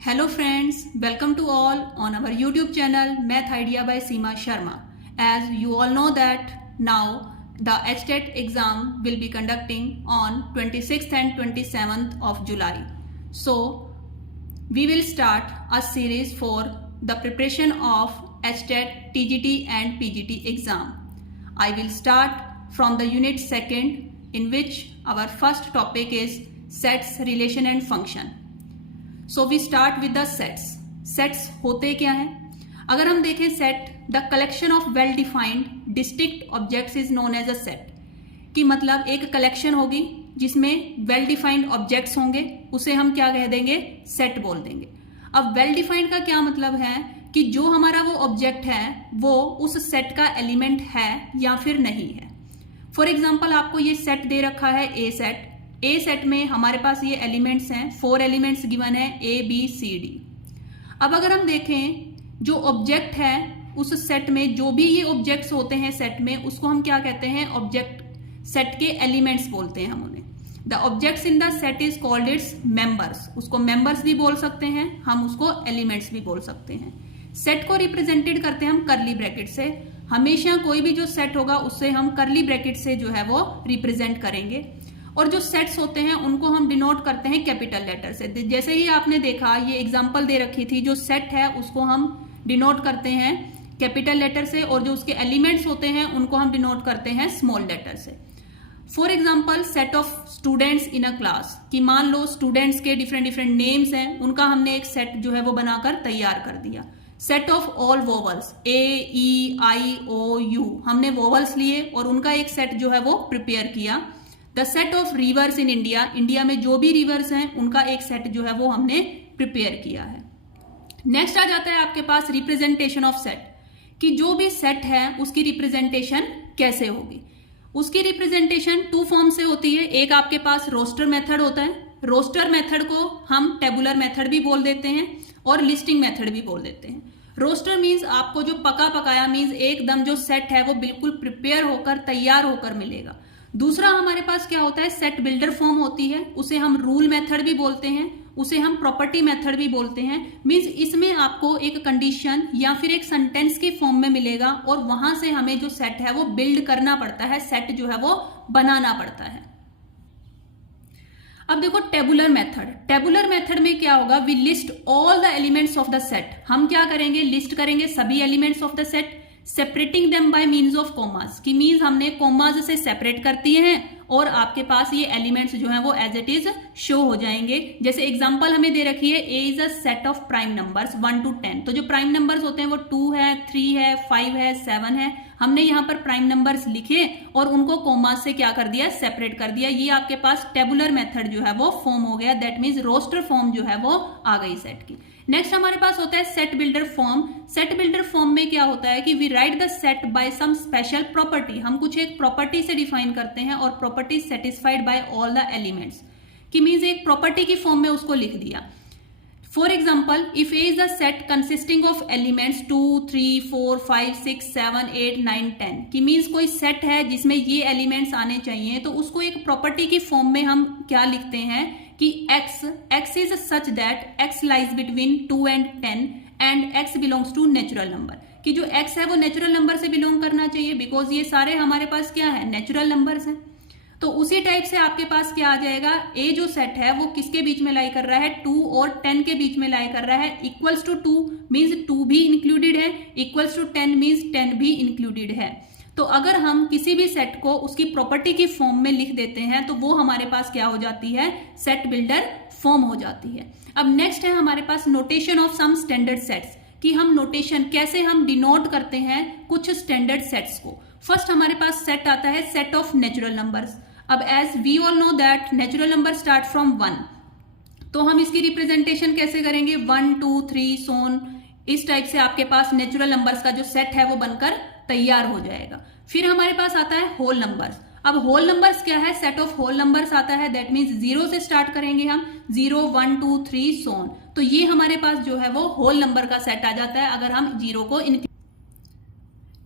Hello friends, welcome to all on our YouTube channel Math Idea by Seema Sharma. As you all know that now the HTET exam will be conducting on 26th and 27th of July. So we will start a series for the preparation of HTET, TGT and PGT exam. I will start from the unit 2nd in which our first topic is sets, relation and function. So we start with the sets. Sets होते क्या हैं? अगर हम देखें set, the collection of well defined distinct objects is known as a set. कि मतलब एक collection होगी जिसमें वेल डिफाइंड ऑब्जेक्ट्स होंगे, उसे हम क्या कह देंगे? सेट बोल देंगे. अब वेल डिफाइंड का क्या मतलब है कि जो हमारा वो ऑब्जेक्ट है वो उस सेट का एलिमेंट है या फिर नहीं है. फॉर एग्जाम्पल आपको ये सेट दे रखा है ए सेट. ए सेट में हमारे पास ये एलिमेंट्स हैं, 4 एलिमेंट्स गिवन है ए बी सी डी. अब अगर हम देखें जो ऑब्जेक्ट है उस सेट में, जो भी ये ऑब्जेक्ट्स होते हैं सेट में, उसको हम क्या कहते हैं? ऑब्जेक्ट सेट के एलिमेंट्स बोलते हैं हम उन्हें. The objects in the set is called its members. उसको मेंबर्स भी बोल सकते हैं हम, उसको एलिमेंट्स भी बोल सकते हैं. सेट को रिप्रेजेंटेड करते हैं हम करली ब्रैकेट से. हमेशा कोई भी जो सेट होगा उससे हम करली ब्रैकेट से जो है वो रिप्रेजेंट करेंगे. और जो सेट्स होते हैं उनको हम डिनोट करते हैं कैपिटल लेटर से. जैसे ही आपने देखा, ये एग्जांपल दे रखी थी, जो सेट है उसको हम डिनोट करते हैं कैपिटल लेटर से और जो उसके एलिमेंट्स होते हैं उनको हम डिनोट करते हैं स्मॉल लेटर से. For example set of students in a class. कि मान लो स्टूडेंट्स के डिफरेंट डिफरेंट नेम्स हैं, उनका हमने एक सेट जो है वो बनाकर तैयार कर दिया. Set of all vowels, A E I O U, हमने वोवल्स लिए और उनका एक सेट जो है वो प्रिपेयर किया. The set of reverse in India, India में जो भी रिवर्स हैं उनका एक सेट जो है वो हमने प्रिपेयर किया है. नेक्स्ट आ जाता है आपके पास रिप्रेजेंटेशन ऑफ सेट. कि जो भी सेट है उसकी रिप्रेजेंटेशन कैसे होगी? उसकी रिप्रेजेंटेशन 2 फॉर्म से होती है. एक आपके पास रोस्टर मेथड होता है. रोस्टर मेथड को हम टेबुलर मेथड भी बोल देते हैं और लिस्टिंग मेथड भी बोल देते हैं. रोस्टर मीन्स आपको जो पका पकाया, मीन्स एकदम जो सेट है वो बिल्कुल प्रिपेयर होकर तैयार होकर मिलेगा. दूसरा हमारे पास क्या होता है? सेट बिल्डर फॉर्म होती है. उसे हम रूल मेथड भी बोलते हैं, उसे हम प्रॉपर्टी मेथड भी बोलते हैं. मींस इसमें आपको एक कंडीशन या फिर एक सेंटेंस की फॉर्म में मिलेगा और वहां से हमें जो सेट है वो बिल्ड करना पड़ता है, सेट जो है वो बनाना पड़ता है. अब देखो टेबुलर मेथड. टेबुलर मेथड में क्या होगा? We list all the elements of the set. हम क्या करेंगे? लिस्ट करेंगे सभी elements of the set, separating them by means of commas. की मीन्स हमने कॉमास से सेपरेट कर दिए हैं और आपके पास ये एलिमेंट्स जो हैं वो एज इट इज शो हो जाएंगे. जैसे एग्जांपल हमें दे रखी है, A is a set of prime numbers 1 to 10. तो जो प्राइम नंबर्स होते हैं वो 2 है, 3 है, 5 है, 7 है. हमने यहाँ पर प्राइम नंबर्स लिखे और उनको कॉमास से क्या कर दिया? सेपरेट कर दिया. ये आपके पास टेबुलर मेथड जो है वो फॉर्म हो गया. दैट मीन्स रोस्टर फॉर्म जो है वो आ गई सेट की. नेक्स्ट हमारे पास होता है set builder form. Set builder form में क्या होता है कि we write the set by some special property. हम कुछ एक प्रॉपर्टी से डिफाइन करते हैं और property satisfied by all the elements. कि मीन्स एक प्रॉपर्टी की फॉर्म में उसको लिख दिया. For example, if A is a set consisting of elements 2 3 4 5 6 7 8 9 10. कि मीन्स कोई सेट है जिसमें ये एलिमेंट्स आने चाहिए, तो उसको एक प्रॉपर्टी की फॉर्म में हम क्या लिखते हैं कि x is such that x lies between 2 and 10 and x belongs to natural number. कि जो x है वो नेचुरल नंबर से बिलोंग करना चाहिए, बिकॉज ये सारे हमारे पास क्या है? नेचुरल नंबर्स हैं. तो उसी टाइप से आपके पास क्या आ जाएगा? a जो सेट है वो किसके बीच में लाई कर रहा है? 2 और 10 के बीच में लाई कर रहा है. इक्वल्स टू 2 मीन्स 2 भी इंक्लूडेड है, इक्वल्स टू 10 मीन्स 10 भी इंक्लूडेड है. तो अगर हम किसी भी सेट को उसकी प्रॉपर्टी की फॉर्म में लिख देते हैं तो वो हमारे पास क्या हो जाती है? सेट बिल्डर फॉर्म हो जाती है. अब नेक्स्ट है हमारे पास notation of some standard sets. कि हम नोटेशन कैसे हम डिनोट करते हैं कुछ स्टैंडर्ड सेट्स को. फर्स्ट हमारे पास सेट आता है सेट ऑफ नेचुरल नंबर्स. अब as we all know that natural number start from 1. तो हम इसकी रिप्रेजेंटेशन कैसे करेंगे? 1 2 3 सोन. इस टाइप से आपके पास नेचुरल नंबर्स का जो सेट है वो बनकर तैयार हो जाएगा. फिर हमारे पास आता है होल नंबर्स. अब होल नंबर्स क्या है? सेट ऑफ होल नंबर्स आता है. दैट मीन्स 0 से स्टार्ट करेंगे हम, 0 1 2 3 सोन. तो ये हमारे पास जो है वो होल नंबर का सेट आ जाता है अगर हम 0 को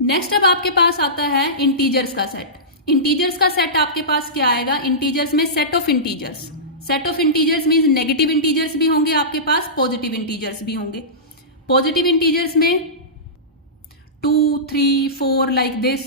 नेक्स्ट अब आपके पास आता है इंटीजर्स का सेट. इंटीजर्स का सेट आपके पास क्या आएगा? इंटीजर्स में set of integers. Set of integers means negative integers भी होंगे आपके पास, पॉजिटिव इंटीजर्स भी होंगे। पॉजिटिव इंटीजर्स में 2, 3, 4 like this,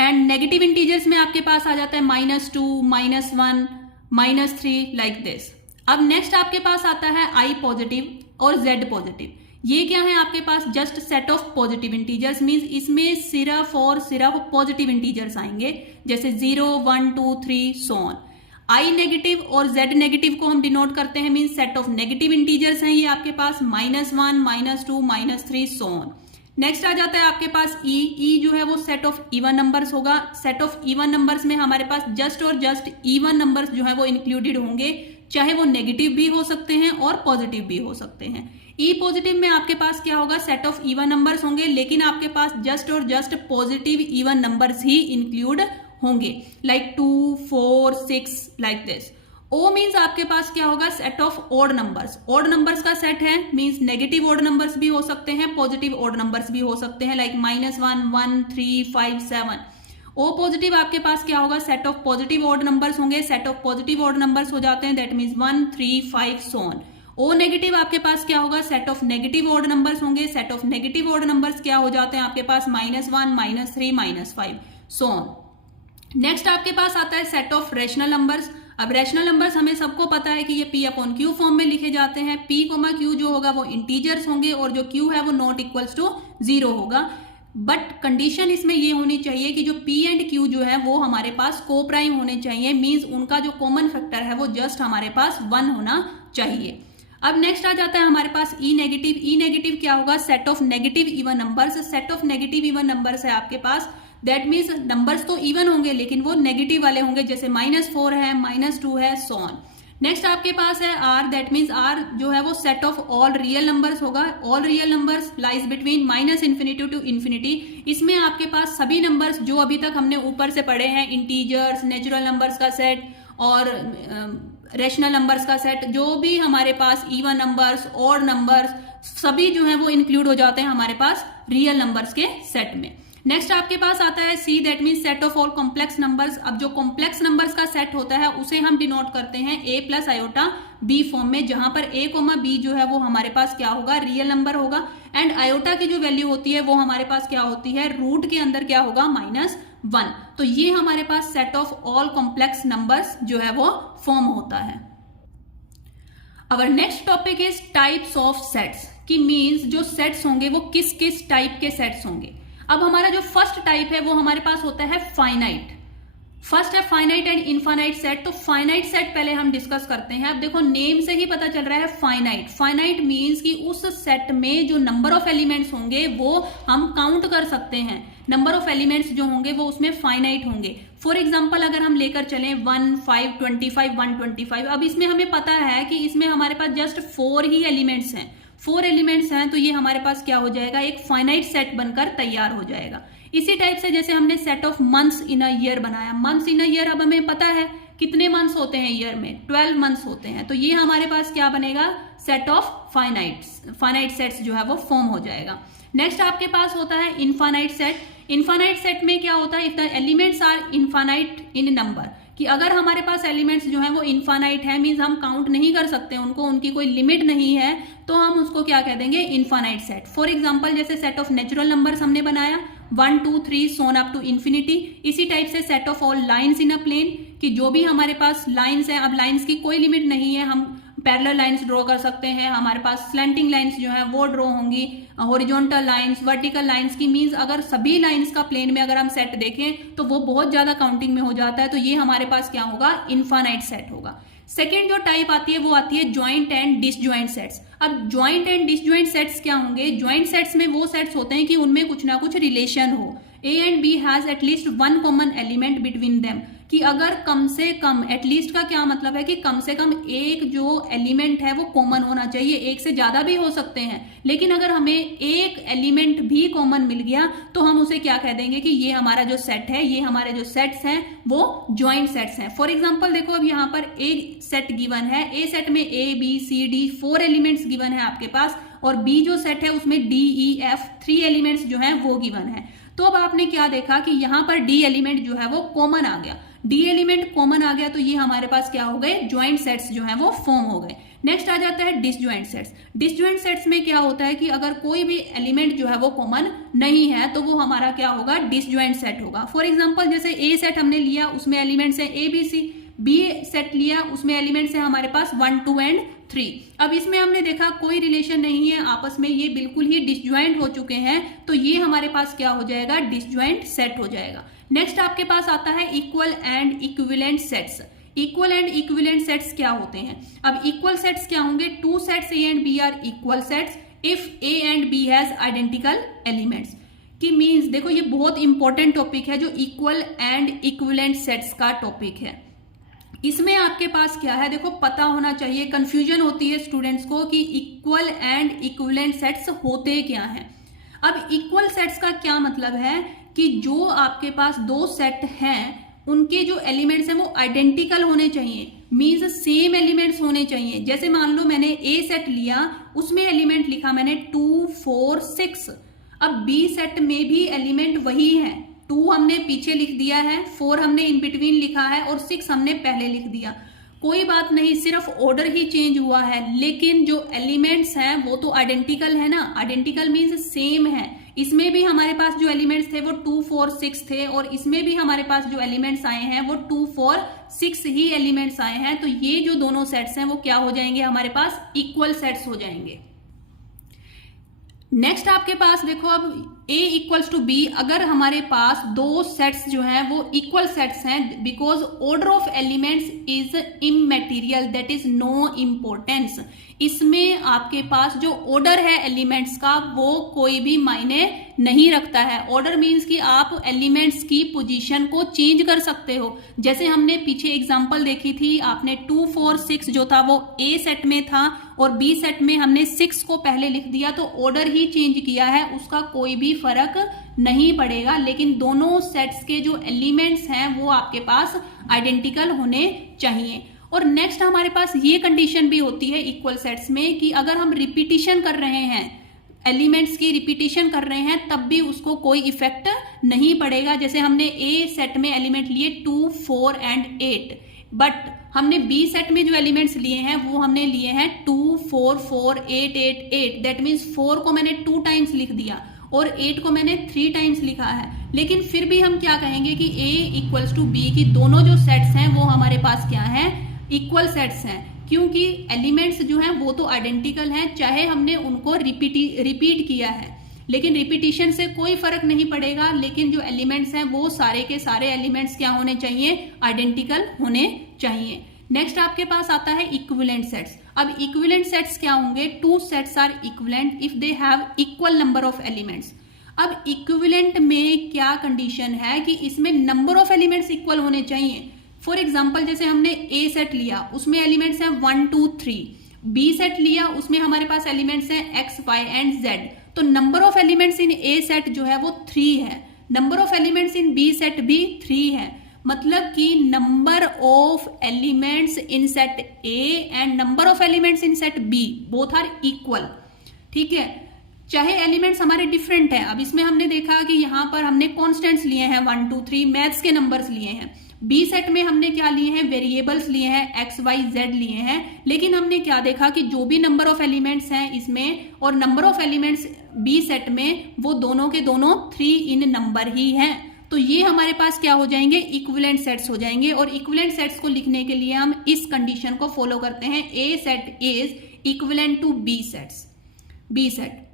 and negative integers में आपके पास आ जाता है -2, -1, -3 लाइक दिस। अब नेक्स्ट आपके पास आता है I पॉजिटिव और Z पॉजिटिव। ये क्या है आपके पास? Just set of positive integers means इसमें सिर्फ और सिर्फ पॉजिटिव इंटीजर्स आएंगे, जैसे 0, 1, 2, 3 सो ऑन। I नेगेटिव और Z नेगेटिव को हम डिनोट करते हैं means set of negative integers हैं ये आपके पास, -1, -2, -3 सो ऑन। नेक्स्ट आ जाता है आपके पास E जो है वो सेट ऑफ इवन नंबर्स होगा। सेट ऑफ इवन नंबर्स में हमारे पास जस्ट और जस्ट इवन नंबर्स जो है वो इंक्लूडेड होंगे, चाहे वो नेगेटिव भी हो सकते हैं और पॉजिटिव भी हो सकते हैं। ई पॉजिटिव में आपके पास क्या होगा? सेट ऑफ इवन नंबर्स होंगे, लेकिन आपके पास जस्ट और जस्ट पॉजिटिव इवन नंबर्स ही इंक्लूड होंगे, लाइक 2, 4, 6 लाइक दिस। ओ मीन्स आपके पास क्या होगा? Set of odd numbers. Odd numbers का सेट है मीन्स नेगेटिव ऑड नंबर्स भी हो सकते हैं, पॉजिटिव ऑड नंबर्स भी हो सकते हैं, लाइक -1, 1, 3, 5, 7। ओ पॉजिटिव आपके पास क्या होगा? Set of positive odd numbers होंगे। Set of positive odd numbers हो जाते हैं, that means 1, 3, 5 so on. O negative आपके पास क्या होगा? Set of negative odd numbers होंगे। Set of negative odd numbers क्या हो जाते हैं आपके पास? -1, -3, -5 सो ऑन। नेक्स्ट आपके पास आता है सेट ऑफ रैशनल नंबर्स। अब रैशनल नंबर्स हमें सबको पता है कि ये P/Q फॉर्म में लिखे जाते हैं। P, Q जो होगा वो इंटीजर्स होंगे और जो Q है वो नॉट इक्वल्स टू 0 होगा। बट कंडीशन इसमें ये होनी चाहिए कि जो P एंड Q जो है वो हमारे पास को प्राइम होने चाहिए, मीन्स उनका जो कॉमन फैक्टर है वो जस्ट हमारे पास 1 होना चाहिए। अब नेक्स्ट आ जाता है हमारे पास E नेगेटिव। E नेगेटिव क्या होगा? Set of negative even numbers. Set of negative even numbers है आपके पास, दैट मीन्स नंबर्स तो इवन होंगे लेकिन वो नेगेटिव वाले होंगे, जैसे -4 है, -2 है, सो ऑन। नेक्स्ट आपके पास है R, दैट मीन्स R जो है वो set of all real numbers होगा। All real numbers lies between -∞ to infinity. इसमें आपके पास सभी नंबर्स जो अभी तक हमने ऊपर से पढ़े हैं, इंटीजर्स, नेचुरल नंबर्स का सेट और रैशनल नंबर्स का सेट, जो भी हमारे पास इवन नंबर्स, ऑड नंबर्स, सभी जो है वो इंक्लूड हो जाते हैं हमारे पास रियल नंबर्स के सेट में। नेक्स्ट आपके पास आता है C, that means set of all complex numbers. अब जो कॉम्प्लेक्स नंबर्स का सेट होता है उसे हम डिनोट करते हैं A + I फॉर्म में, जहां पर A, B जो है वो हमारे पास क्या होगा? रियल नंबर होगा, एंड आयोटा की जो वैल्यू होती है वो हमारे पास क्या होती है? रूट के अंदर क्या होगा? -1। तो ये हमारे पास set of all complex numbers जो है वो फॉर्म होता है। Our next topic is types of sets, कि मीन्स जो सेट्स होंगे वो किस किस टाइप के सेट्स होंगे। अब हमारा जो फर्स्ट टाइप है वो हमारे पास होता है फाइनाइट। फर्स्ट है फाइनाइट एंड इनफाइनाइट सेट। तो फाइनाइट सेट पहले हम डिस्कस करते हैं। अब देखो नेम से ही पता चल रहा है फाइनाइट। फाइनाइट मीन्स कि उस सेट में जो नंबर ऑफ एलिमेंट्स होंगे वो हम काउंट कर सकते हैं। नंबर ऑफ एलिमेंट्स जो होंगे वो उसमें फाइनाइट होंगे। फॉर एग्जाम्पल अगर हम लेकर चलें 1, 5, 25, 125, अब इसमें हमें पता है कि इसमें हमारे पास जस्ट 4 ही एलिमेंट्स हैं। 4 एलिमेंट्स हैं, तो ये हमारे पास क्या हो जाएगा? एक फाइनाइट सेट बनकर तैयार हो जाएगा। इसी टाइप से जैसे हमने set of months in a year बनाया। मंथ्स इन अ ईयर, अब हमें पता है कितने मंथ्स होते हैं ईयर में? 12 मंथ्स होते हैं। तो ये हमारे पास क्या बनेगा? सेट ऑफ फाइनाइट सेट्स जो है वो फॉर्म हो जाएगा। नेक्स्ट आपके पास होता है इनफाइनाइट सेट। इनफाइनाइट सेट में क्या होता है? If the elements are infinite in number, कि अगर हमारे पास एलिमेंट्स जो है वो इनफाइनाइट है, मीन्स हम काउंट नहीं कर सकते उनको, उनकी कोई लिमिट नहीं है, तो हम उसको क्या कह देंगे? Infinite set. फॉर एग्जांपल जैसे सेट ऑफ नेचुरल नंबर्स हमने बनाया 1, 2, 3 so on up to infinity. इसी टाइप से set of all lines in a plane, कि जो भी हमारे पास लाइंस हैं, अब लाइंस की कोई लिमिट नहीं है, हम पैरेलल लाइंस ड्रॉ कर सकते हैं, हमारे पास स्लैंटिंग लाइंस जो है वो ड्रॉ होंगी, हॉरिजॉन्टल लाइंस, वर्टिकल लाइंस की, मींस अगर सभी लाइंस का प्लेन में अगर हम सेट देखें तो वो बहुत ज्यादा काउंटिंग में हो जाता है। तो ये हमारे पास क्या होगा? इनफाइनाइट सेट होगा। सेकेंड जो टाइप आती है वो आती है ज्वाइंट एंड डिसज्वाइंट सेट्स। अब ज्वाइंट एंड डिसज्वाइंट सेट्स क्या होंगे? ज्वाइंट सेट्स में वो सेट्स होते हैं कि उनमें कुछ ना कुछ रिलेशन हो। A and B has at least 1 common element between them, कि अगर कम से कम, एटलीस्ट का क्या मतलब है कि कम से कम एक जो एलिमेंट है वो कॉमन होना चाहिए। एक से ज्यादा भी हो सकते हैं, लेकिन अगर हमें एक एलिमेंट भी कॉमन मिल गया तो हम उसे क्या कह देंगे कि ये हमारा जो सेट है, ये हमारे जो सेट्स हैं वो ज्वाइंट सेट्स हैं। फॉर एग्जांपल देखो, अब यहाँ पर ए सेट गिवन है, ए सेट में A, B, C, D 4 elements given है आपके पास, और B जो सेट है उसमें D, E, F 3 एलिमेंट्स जो है वो गिवन है। तो अब आपने क्या देखा कि यहाँ पर D एलिमेंट जो है वो कॉमन आ गया। डी एलिमेंट कॉमन आ गया तो ये हमारे पास क्या हो गए, ज्वाइंट सेट्स जो है वो फॉर्म हो गए। नेक्स्ट आ जाता है डिसज्वाइंट सेट्स। डिसज्वाइंट सेट्स में क्या होता है कि अगर कोई भी एलिमेंट जो है वो कॉमन नहीं है तो वो हमारा क्या होगा, डिसज्वाइंट सेट होगा। फॉर एग्जांपल जैसे ए सेट हमने लिया, उसमें एलिमेंट्स है A B C, B set लिया, उसमें एलिमेंट्स है हमारे पास 1 2 एंड 3। अब इसमें हमने देखा कोई रिलेशन नहीं है आपस में, ये बिल्कुल ही डिसज्वाइंट हो चुके हैं, तो ये हमारे पास क्या हो जाएगा, डिसज्वाइंट सेट हो जाएगा। नेक्स्ट आपके पास आता है equal and equivalent sets. Equal and equivalent sets क्या होते हैं? अब इक्वल सेट्स क्या होंगे, two sets A and B are equal sets if A and B has identical elements. की मीन्स देखो ये बहुत इंपॉर्टेंट टॉपिक है जो इक्वल एंड इक्विवेलेंट सेट्स का टॉपिक है। इसमें आपके पास क्या है, देखो पता होना चाहिए, कंफ्यूजन होती है स्टूडेंट्स को कि इक्वल एंड इक्विवेलेंट सेट्स होते क्या हैं। अब इक्वल सेट्स का क्या मतलब है कि जो आपके पास दो सेट हैं उनके जो एलिमेंट्स हैं वो आइडेंटिकल होने चाहिए, मीन्स सेम एलिमेंट्स होने चाहिए। जैसे मान लो मैंने ए सेट लिया, उसमें एलिमेंट लिखा मैंने 2 4 6। अब बी सेट में भी एलिमेंट वही है, 2 हमने पीछे लिख दिया है, 4 हमने इन बिटवीन लिखा है और 6 हमने पहले लिख दिया। कोई बात नहीं, सिर्फ ऑर्डर ही चेंज हुआ है, लेकिन जो एलिमेंट्स हैं वो तो आइडेंटिकल है ना। आइडेंटिकल मीन्स सेम है। इसमें भी हमारे पास जो एलिमेंट्स थे वो 2 4 6 थे और इसमें भी हमारे पास जो एलिमेंट्स आए हैं वो 2 4 6 ही एलिमेंट्स आए हैं। तो ये जो दोनों सेट्स हैं वो क्या हो जाएंगे, हमारे पास इक्वल सेट्स हो जाएंगे। नेक्स्ट आपके पास देखो, अब A इक्वल्स टू बी, अगर हमारे पास दो सेट्स जो हैं वो इक्वल सेट्स हैं, because order of elements is immaterial, that is no importance. इसमें आपके पास जो ऑर्डर है एलिमेंट्स का वो कोई भी मायने नहीं रखता है। ऑर्डर मीन्स कि आप एलिमेंट्स की पोजीशन को चेंज कर सकते हो। जैसे हमने पीछे एग्जांपल देखी थी, आपने 2 4 6 जो था वो ए सेट में था और बी सेट में हमने 6 को पहले लिख दिया, तो ऑर्डर ही चेंज किया है, उसका कोई भी फर्क नहीं पड़ेगा। लेकिन दोनों सेट्स के जो एलिमेंट्स हैं वो आपके पास आइडेंटिकल होने चाहिए। और नेक्स्ट हमारे पास ये कंडीशन भी होती है इक्वल सेट्स में कि अगर हम रिपीटिशन कर रहे हैं, एलिमेंट्स की रिपीटिशन कर रहे हैं, तब भी उसको कोई इफेक्ट नहीं पड़ेगा। जैसे हमने ए सेट में एलिमेंट लिए 2 4 एंड 8, बट हमने बी सेट में जो एलिमेंट्स लिए हैं वो हमने लिए हैं 2 4 4 8 8 8। दैट मीन्स 4 को मैंने 2 टाइम्स लिख दिया और 8 को मैंने 3 टाइम्स लिखा है। लेकिन फिर भी हम क्या कहेंगे कि A इक्वल्स टू बी की दोनों जो सेट्स हैं वो हमारे पास क्या हैं, इक्वल सेट्स हैं, क्योंकि एलिमेंट्स जो हैं वो तो आइडेंटिकल हैं, चाहे हमने उनको रिपीट किया है, लेकिन रिपीटिशन से कोई फर्क नहीं पड़ेगा। लेकिन जो एलिमेंट्स हैं वो सारे के सारे एलिमेंट्स क्या होने चाहिए, आइडेंटिकल होने चाहिए। नेक्स्ट आपके पास आता है इक्विवेलेंट सेट्स। अब इक्विवेलेंट सेट्स क्या होंगे, two sets are equivalent if they have equal number of elements. अब इक्विवेलेंट में क्या कंडीशन है कि इसमें नंबर ऑफ एलिमेंट्स इक्वल होने चाहिए। फॉर एग्जाम्पल जैसे हमने ए सेट लिया, उसमें एलिमेंट्स हैं 1 2 3, बी सेट लिया, उसमें हमारे पास एलिमेंट्स हैं एक्स वाई एंड जेड, तो number of elements in A set जो है वो 3 है, number of elements in B set भी 3 है। मतलब कि number of elements in set A and number of elements in set B both are equal. ठीक है, चाहे एलिमेंट्स हमारे डिफरेंट हैं। अब इसमें हमने देखा कि यहां पर हमने कॉन्स्टेंट्स लिए हैं 1 2 3, मैथ्स के नंबर्स लिए हैं। बी सेट में हमने क्या लिए हैं, वेरिएबल्स लिए हैं, एक्स वाई जेड लिए हैं। लेकिन हमने क्या देखा कि जो भी नंबर ऑफ एलिमेंट्स हैं इसमें और number of elements B set में वो दोनों के दोनों 3 इन नंबर ही हैं। तो ये हमारे पास क्या हो जाएंगे, इक्विवेलेंट सेट्स हो जाएंगे। और इक्विवेलेंट सेट्स को लिखने के लिए हम इस कंडीशन को फॉलो करते हैं, A set is equivalent to B sets, B set.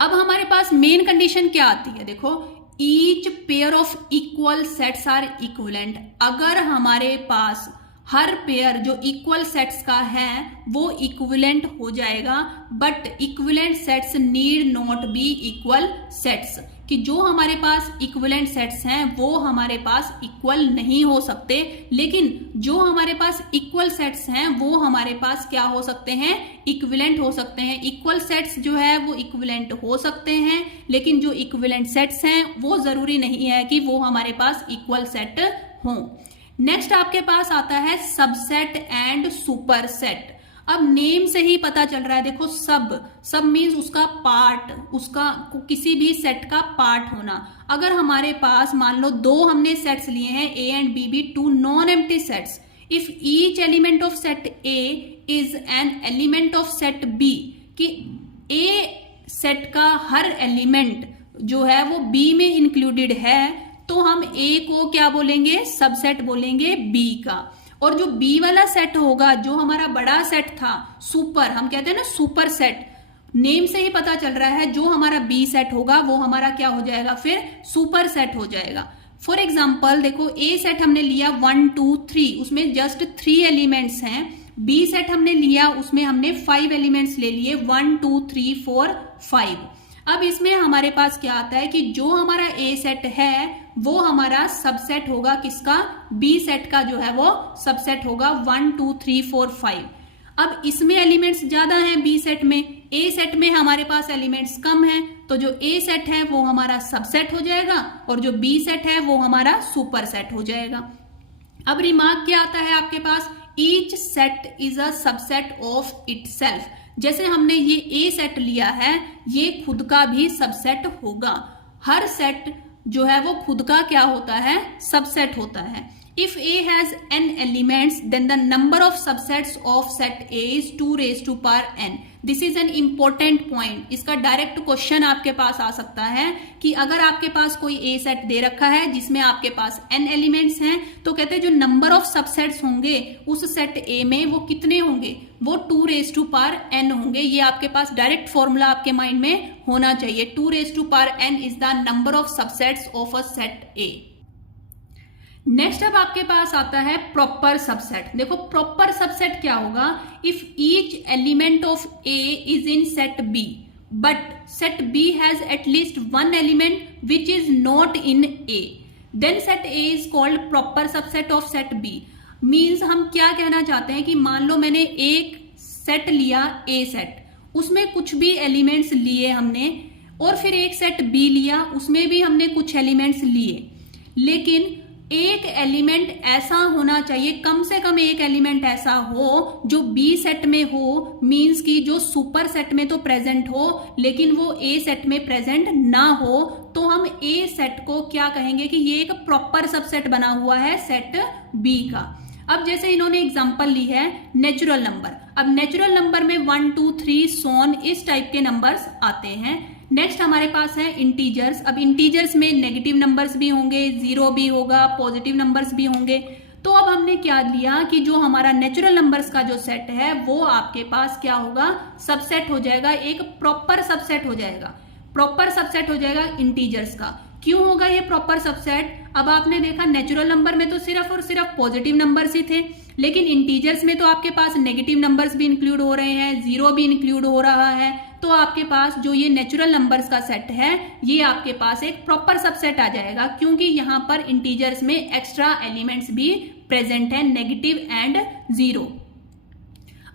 अब हमारे पास मेन कंडीशन क्या आती है, देखो, each pair of equal sets are equivalent. अगर हमारे पास हर पेयर जो इक्वल सेट्स का है वो इक्विवेलेंट हो जाएगा, but equivalent sets need not be equal sets, कि जो हमारे पास इक्विवेलेंट सेट्स हैं वो हमारे पास इक्वल नहीं हो सकते। लेकिन जो हमारे पास इक्वल सेट्स हैं वो हमारे पास क्या हो सकते हैं, इक्विवेलेंट हो सकते हैं। इक्वल सेट्स जो है वो इक्विवेलेंट हो सकते हैं, लेकिन जो इक्विवेलेंट सेट्स हैं वो जरूरी नहीं है कि वो हमारे पास इक्वल सेट हों। नेक्स्ट आपके पास आता है सबसेट एंड सुपरसेट। अब नेम से ही पता चल रहा है, देखो सब मीन्स उसका पार्ट, उसका किसी भी सेट का पार्ट होना। अगर हमारे पास मान लो दो हमने सेट्स लिए हैं A and B, two non empty sets, if each element of set A is an element of set B, कि ए सेट का हर एलिमेंट जो है वो बी में इंक्लूडेड है, तो हम ए को क्या बोलेंगे, सबसेट बोलेंगे बी का। और जो बी वाला सेट होगा, जो हमारा बड़ा सेट था सुपर, हम कहते हैं ना सुपर सेट, नेम से ही पता चल रहा है जो हमारा बी सेट होगा वो हमारा क्या हो जाएगा, फिर सुपर सेट हो जाएगा। फॉर एग्जाम्पल देखो ए सेट हमने लिया 1 2 3, उसमें जस्ट 3 एलिमेंट्स हैं। बी सेट हमने लिया, उसमें हमने 5 एलिमेंट्स ले लिए, 1 2 3 4 5। अब इसमें हमारे पास क्या आता है कि जो हमारा ए सेट है वो हमारा सबसेट होगा किसका, बी सेट का जो है वो सबसेट होगा 1 2 3 4 5। अब इसमें एलिमेंट्स ज्यादा हैं बी सेट में, ए सेट में हमारे पास एलिमेंट्स कम हैं, तो जो ए सेट है वो हमारा सबसेट हो जाएगा और जो बी सेट है वो हमारा सुपर सेट हो जाएगा। अब रिमार्क क्या आता है आपके पास, each set is a subset of itself. जैसे हमने ये ए सेट लिया है, ये खुद का भी सबसेट होगा। हर सेट जो है वो खुद का क्या होता है, सबसेट होता है। If A has n elements then the number of subsets of set A is 2 raised to power n। This is an important point. इसका डायरेक्ट क्वेश्चन आपके पास आ सकता है कि अगर आपके पास कोई ए सेट दे रखा है जिसमें आपके पास n एलिमेंट्स हैं, तो कहते हैं जो नंबर ऑफ सबसेट्स होंगे उस सेट ए में वो कितने होंगे, वो 2 raised to power n होंगे। ये आपके पास डायरेक्ट फॉर्मूला आपके माइंड में होना चाहिए। 2 raised to power n is the number of subsets of a set A. Next अब आपके पास आता है प्रॉपर सबसेट। देखो प्रॉपर सबसेट क्या होगा, if each element of A is in set B but set B has at least 1 element which is not in A, then set A is called proper subset of set B. Means हम क्या कहना चाहते हैं कि मान लो मैंने एक set लिया ए सेट, उसमें कुछ भी एलिमेंट्स लिए हमने, और फिर एक सेट बी लिया, उसमें भी हमने कुछ एलिमेंट्स लिए, लेकिन एक एलिमेंट ऐसा होना चाहिए, कम से कम एक एलिमेंट ऐसा हो जो बी सेट में हो, मींस कि जो सुपर सेट में तो प्रेजेंट हो लेकिन वो ए सेट में प्रेजेंट ना हो, तो हम ए सेट को क्या कहेंगे कि ये एक प्रॉपर सबसेट बना हुआ है सेट बी का। अब जैसे इन्होंने एग्जांपल ली है नेचुरल नंबर। अब नेचुरल नंबर में 1 2 3 सोन इस टाइप के नंबर्स आते हैं। नेक्स्ट हमारे पास है इंटीजर्स। अब इंटीजर्स में नेगेटिव नंबर्स भी होंगे, जीरो भी होगा, पॉजिटिव नंबर्स भी होंगे। तो अब हमने क्या लिया कि जो हमारा नेचुरल नंबर्स का जो सेट है वो आपके पास क्या होगा, सबसेट हो जाएगा, एक प्रॉपर सबसेट हो जाएगा। प्रॉपर सबसेट हो जाएगा इंटीजर्स का। क्यों होगा ये प्रॉपर सबसेट? अब आपने देखा नेचुरल नंबर में तो सिर्फ और सिर्फ पॉजिटिव नंबर्स ही थे, लेकिन इंटीजर्स में तो आपके पास नेगेटिव नंबर्स भी इंक्लूड हो रहे हैं, जीरो भी इंक्लूड हो रहा है। तो आपके पास जो ये नेचुरल नंबर्स का सेट है ये आपके पास एक प्रॉपर सबसेट आ जाएगा, क्योंकि यहाँ पर इंटीजर्स में एक्स्ट्रा एलिमेंट्स भी प्रेजेंट है, नेगेटिव एंड जीरो।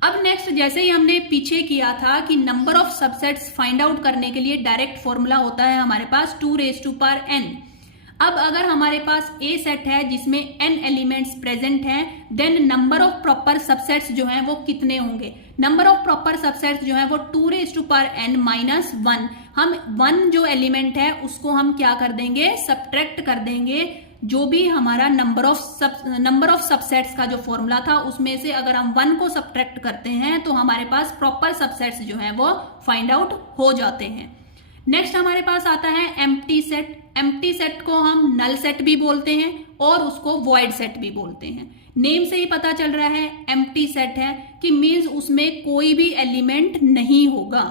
अब नेक्स्ट, जैसे ही हमने पीछे किया था कि number of subsets find out करने के लिए डायरेक्ट फॉर्मूला होता है हमारे पास 2 raised to power n। अब अगर हमारे पास ए सेट है जिसमें n एलिमेंट्स प्रेजेंट हैं, then number of proper subsets जो हैं वो कितने होंगे? नंबर ऑफ प्रॉपर सबसेट्स जो है वो 2 raised to power n minus 1। हम 1 जो एलिमेंट है उसको हम क्या कर देंगे, सब्ट्रैक्ट कर देंगे। जो भी हमारा नंबर ऑफ सबसेट्स का जो फॉर्मूला था उसमें से अगर हम 1 को सब्ट्रैक्ट करते हैं तो हमारे पास प्रॉपर सबसेट्स जो हैं वो फाइंड आउट हो जाते हैं। नेक्स्ट हमारे पास आता है एम्प्टी सेट। एम्प्टी सेट को हम नल सेट भी बोलते हैं और उसको वॉइड सेट भी बोलते हैं। नेम से ही पता चल रहा है एम्प्टी सेट है कि मीन्स उसमें कोई भी एलिमेंट नहीं होगा।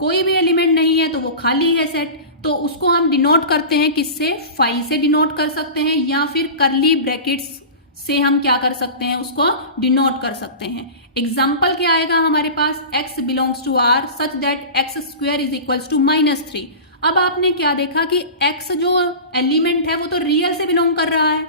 कोई भी एलिमेंट नहीं है तो वो खाली है सेट। तो उसको हम डिनोट करते हैं किससे? फाई से डिनोट कर सकते हैं, या फिर करली ब्रैकेट्स से हम क्या कर सकते हैं, उसको डिनोट कर सकते हैं। एग्जाम्पल क्या आएगा हमारे पास, x belongs to r such that x square is equals to -3। अब आपने क्या देखा कि x जो एलिमेंट है वो तो रियल से बिलोंग कर रहा है,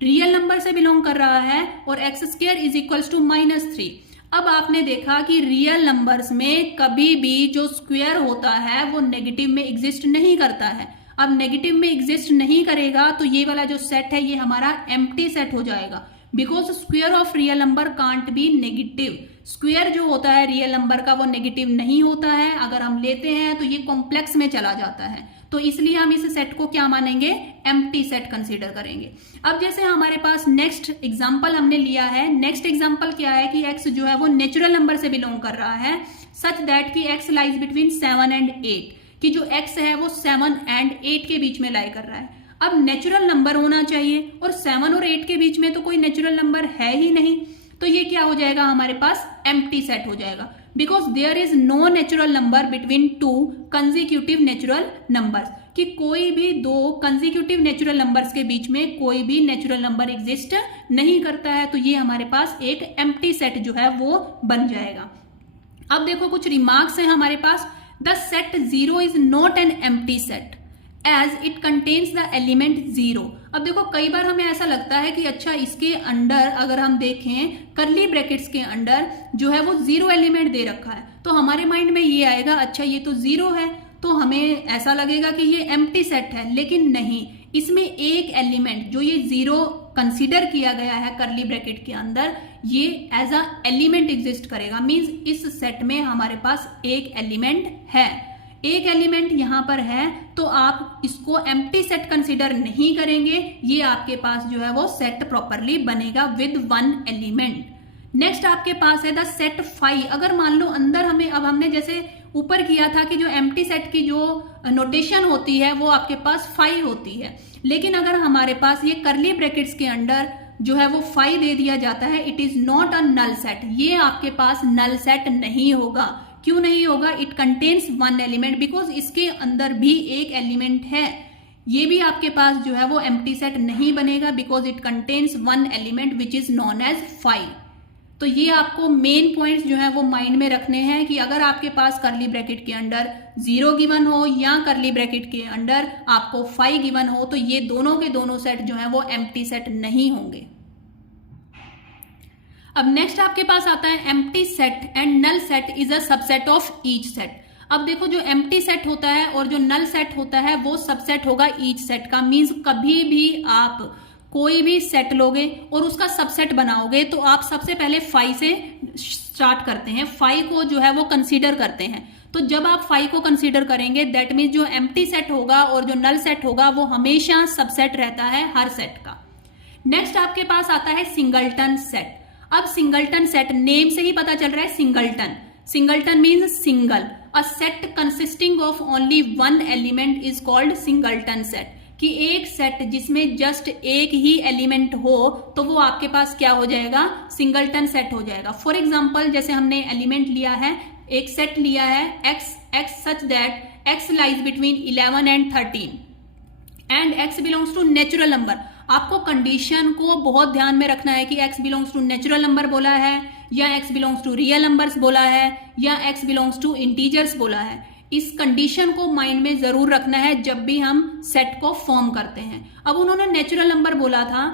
रियल नंबर से बिलोंग कर रहा है, और x square is equals to -3। अब आपने देखा कि रियल नंबर्स में कभी भी जो स्क्वायर होता है वो नेगेटिव में एग्जिस्ट नहीं करता है। अब नेगेटिव में एग्जिस्ट नहीं करेगा तो ये वाला जो सेट है ये हमारा एम्प्टी सेट हो जाएगा, because square of real number can't be negative. Square जो होता है रियल नंबर का वो नेगेटिव नहीं होता है, अगर हम लेते हैं तो ये कॉम्प्लेक्स में चला जाता है, तो इसलिए हम इस सेट को क्या मानेंगे, एम्प्टी सेट कंसीडर करेंगे। अब जैसे हमारे पास नेक्स्ट एग्जांपल हमने लिया है, नेक्स्ट एग्जांपल क्या है कि x जो है वो नेचुरल नंबर से बिलोंग कर रहा है सच दैट कि x लाइज बिटवीन 7 एंड 8, कि जो x है वो 7 एंड 8 के बीच में लाई कर रहा है। अब नेचुरल नंबर होना चाहिए और 7 और 8 के बीच में तो कोई नेचुरल नंबर है ही नहीं, तो ये क्या हो जाएगा, हमारे पास एम्प्टी सेट हो जाएगा, because there is no natural number between two consecutive natural numbers, कि कोई भी दो कंसेक्यूटिव नेचुरल नंबर्स के बीच में कोई भी नेचुरल नंबर एग्जिस्ट नहीं करता है, तो ये हमारे पास एक एम्प्टी सेट जो है वो बन जाएगा। अब देखो कुछ रिमार्क्स हैं हमारे पास। The set 0 is not an empty set as it contains the element 0। अब देखो कई बार हमें ऐसा लगता है कि अच्छा इसके अंडर अगर हम देखें कर्ली ब्रैकेट्स के अंडर जो है वो 0 एलिमेंट दे रखा है, तो हमारे माइंड में ये आएगा अच्छा ये तो 0 है, तो हमें ऐसा लगेगा कि ये एम्प्टी सेट है, लेकिन नहीं, इसमें एक एलिमेंट जो ये 0 कंसीडर किया गया है कर्ली ब्रैकेट के अंदर, ये एज अ एलिमेंट एग्जिस्ट करेगा, मींस इस सेट में हमारे पास एक एलिमेंट है, एक एलिमेंट यहां पर है, तो आप इसको एम्प्टी सेट कंसीडर नहीं करेंगे, ये आपके पास जो है वो सेट प्रॉपरली बनेगा विद 1 एलिमेंट। नेक्स्ट आपके पास है द सेट 5। अगर मान लो अंदर हमें, अब हमने जैसे ऊपर किया था कि जो एम्प्टी सेट की जो नोटेशन होती है वो आपके पास 5 होती है, लेकिन अगर हमारे पास ये कर्ली ब्रैकेट्स के अंडर जो है वो 5 दे दिया जाता है, it is not a null set, ये आपके पास नल सेट नहीं होगा। क्यों नहीं होगा, इट कंटेन्स 1 एलिमेंट, बिकॉज इसके अंदर भी एक एलिमेंट है, ये भी आपके पास जो है वो एम्प्टी सेट नहीं बनेगा because it contains 1 element which is known as 5। तो ये आपको मेन पॉइंट्स जो है वो माइंड में रखने हैं कि अगर आपके पास कर्ली ब्रैकेट के अंडर 0 गिवन हो या कर्ली ब्रैकेट के अंडर आपको 5 गिवन हो, तो ये दोनों के दोनों सेट जो है वो एम्प्टी सेट नहीं होंगे। अब नेक्स्ट आपके पास आता है empty set and null set is a subset of each set. अब देखो जो एम्प्टी सेट होता है और जो नल सेट होता है वो सबसेट होगा ईच सेट का, मींस कभी भी आप कोई भी सेट लोगे और उसका सबसेट बनाओगे तो आप सबसे पहले 5 से स्टार्ट करते हैं, 5 को जो है वो कंसीडर करते हैं। तो जब आप 5 को कंसीडर करेंगे दैट मीन्स जो एम्प्टी सेट होगा और जो नल सेट होगा वो हमेशा सबसेट रहता है हर सेट का। नेक्स्ट आपके पास आता है सिंगलटन सेट। अब सिंगलटन सेट नेम से ही पता चल रहा है singleton, singleton means single, a set consisting of only 1 element is called singleton set, कि एक सेट जिसमें जस्ट एक ही एलिमेंट हो तो वो आपके पास क्या हो जाएगा, सिंगलटन सेट हो जाएगा। फॉर एग्जाम्पल जैसे हमने एलिमेंट लिया है, एक सेट लिया है x such that x lies between 11 and 13 and x belongs to natural number. आपको कंडीशन को बहुत ध्यान में रखना है कि x belongs to natural number बोला है या x belongs to real numbers बोला है या x बिलोंग्स टू इंटीजर्स बोला है। इस कंडीशन को माइंड में जरूर रखना है जब भी हम सेट को फॉर्म करते हैं। अब उन्होंने नेचुरल नंबर बोला था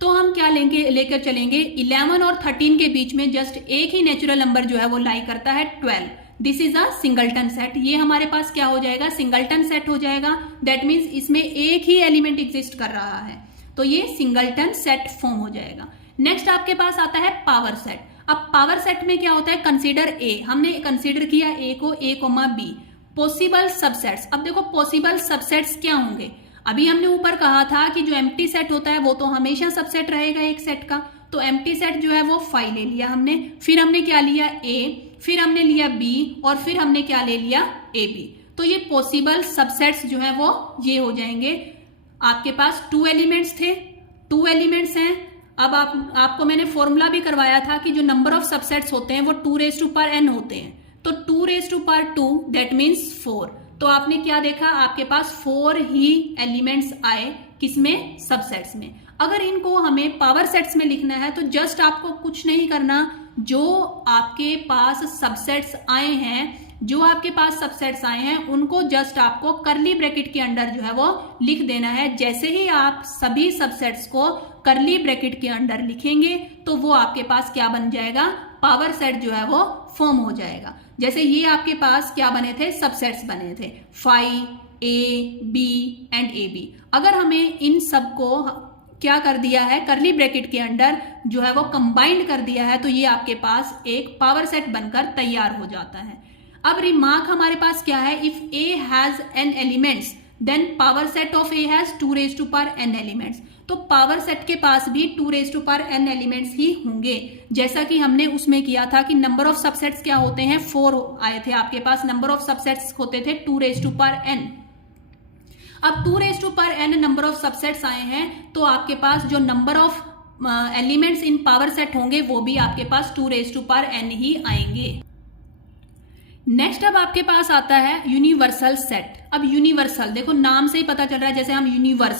तो हम क्या लेकर चलेंगे, 11 और 13 के बीच में जस्ट एक ही नेचुरल नंबर जो है वो लाई करता है 12। This is a singleton set, ये हमारे पास क्या हो जाएगा, सिंगलटन सेट हो जाएगा। दैट मीन्स इसमें एक ही एलिमेंट एग्जिस्ट कर रहा है, तो ये सिंगलटन सेट फॉर्म हो जाएगा। नेक्स्ट आपके पास आता है पावर सेट। अब पावर सेट में क्या होता है, कंसीडर ए, हमने कंसीडर किया ए को a, b, पॉसिबल सबसेट्स। अब देखो पॉसिबल सबसेट्स क्या होंगे, अभी हमने ऊपर कहा था कि जो एम्प्टी सेट होता है वो तो हमेशा सबसेट रहेगा एक सेट का, तो एम्प्टी सेट जो है वो 5 ले लिया हमने, फिर हमने क्या लिया a, फिर हमने लिया b और फिर हमने क्या ले लिया ab। तो ये पॉसिबल सबसेट्स जो है वो ये हो जाएंगे। आपके पास 2 एलिमेंट्स थे, 2 एलिमेंट्स हैं। अब आपको मैंने फॉर्मूला भी करवाया था कि जो नंबर ऑफ सबसेट्स होते हैं वो 2n होते हैं, तो 2 दैट मीन्स 4। तो आपने क्या देखा, आपके पास 4 ही एलिमेंट्स आए, किसमें, सबसेट्स में। अगर इनको हमें पावर सेट्स में लिखना है तो जस्ट आपको कुछ नहीं करना, जो आपके पास सबसेट्स आए हैं, जो आपके पास सबसेट्स आए हैं उनको जस्ट आपको कर्ली ब्रैकेट के अंडर जो है वो लिख देना है। जैसे ही आप सभी सबसेट्स को कर्ली ब्रैकेट के अंडर लिखेंगे तो वो आपके पास क्या बन जाएगा, पावर सेट जो है वो फॉर्म हो जाएगा। जैसे ये आपके पास क्या बने थे, सबसेट्स बने थे 5, a, b एंड ab। अगर हमें इन सब को क्या कर दिया है, करली ब्रैकेट के अंडर जो है वो कंबाइंड कर दिया है, तो ये आपके पास एक पावर सेट बनकर तैयार हो जाता है। अब रिमार्क हमारे पास क्या है, if A has n elements then power set of A has 2n elements. तो पावर सेट के पास भी 2n एलिमेंट्स ही होंगे, जैसा कि हमने उसमें किया था कि नंबर ऑफ सबसेट्स क्या होते हैं, 4 आए थे आपके पास, नंबर ऑफ सबसेट्स होते थे 2n। अब 2n नंबर ऑफ सबसेट्स आए हैं, तो आपके पास जो number of elements in power set होंगे वो भी आपके पास 2n ही आएंगे। नेक्स्ट अब आपके पास आता है यूनिवर्सल सेट। अब यूनिवर्सल देखो नाम से ही पता चल रहा है, जैसे हम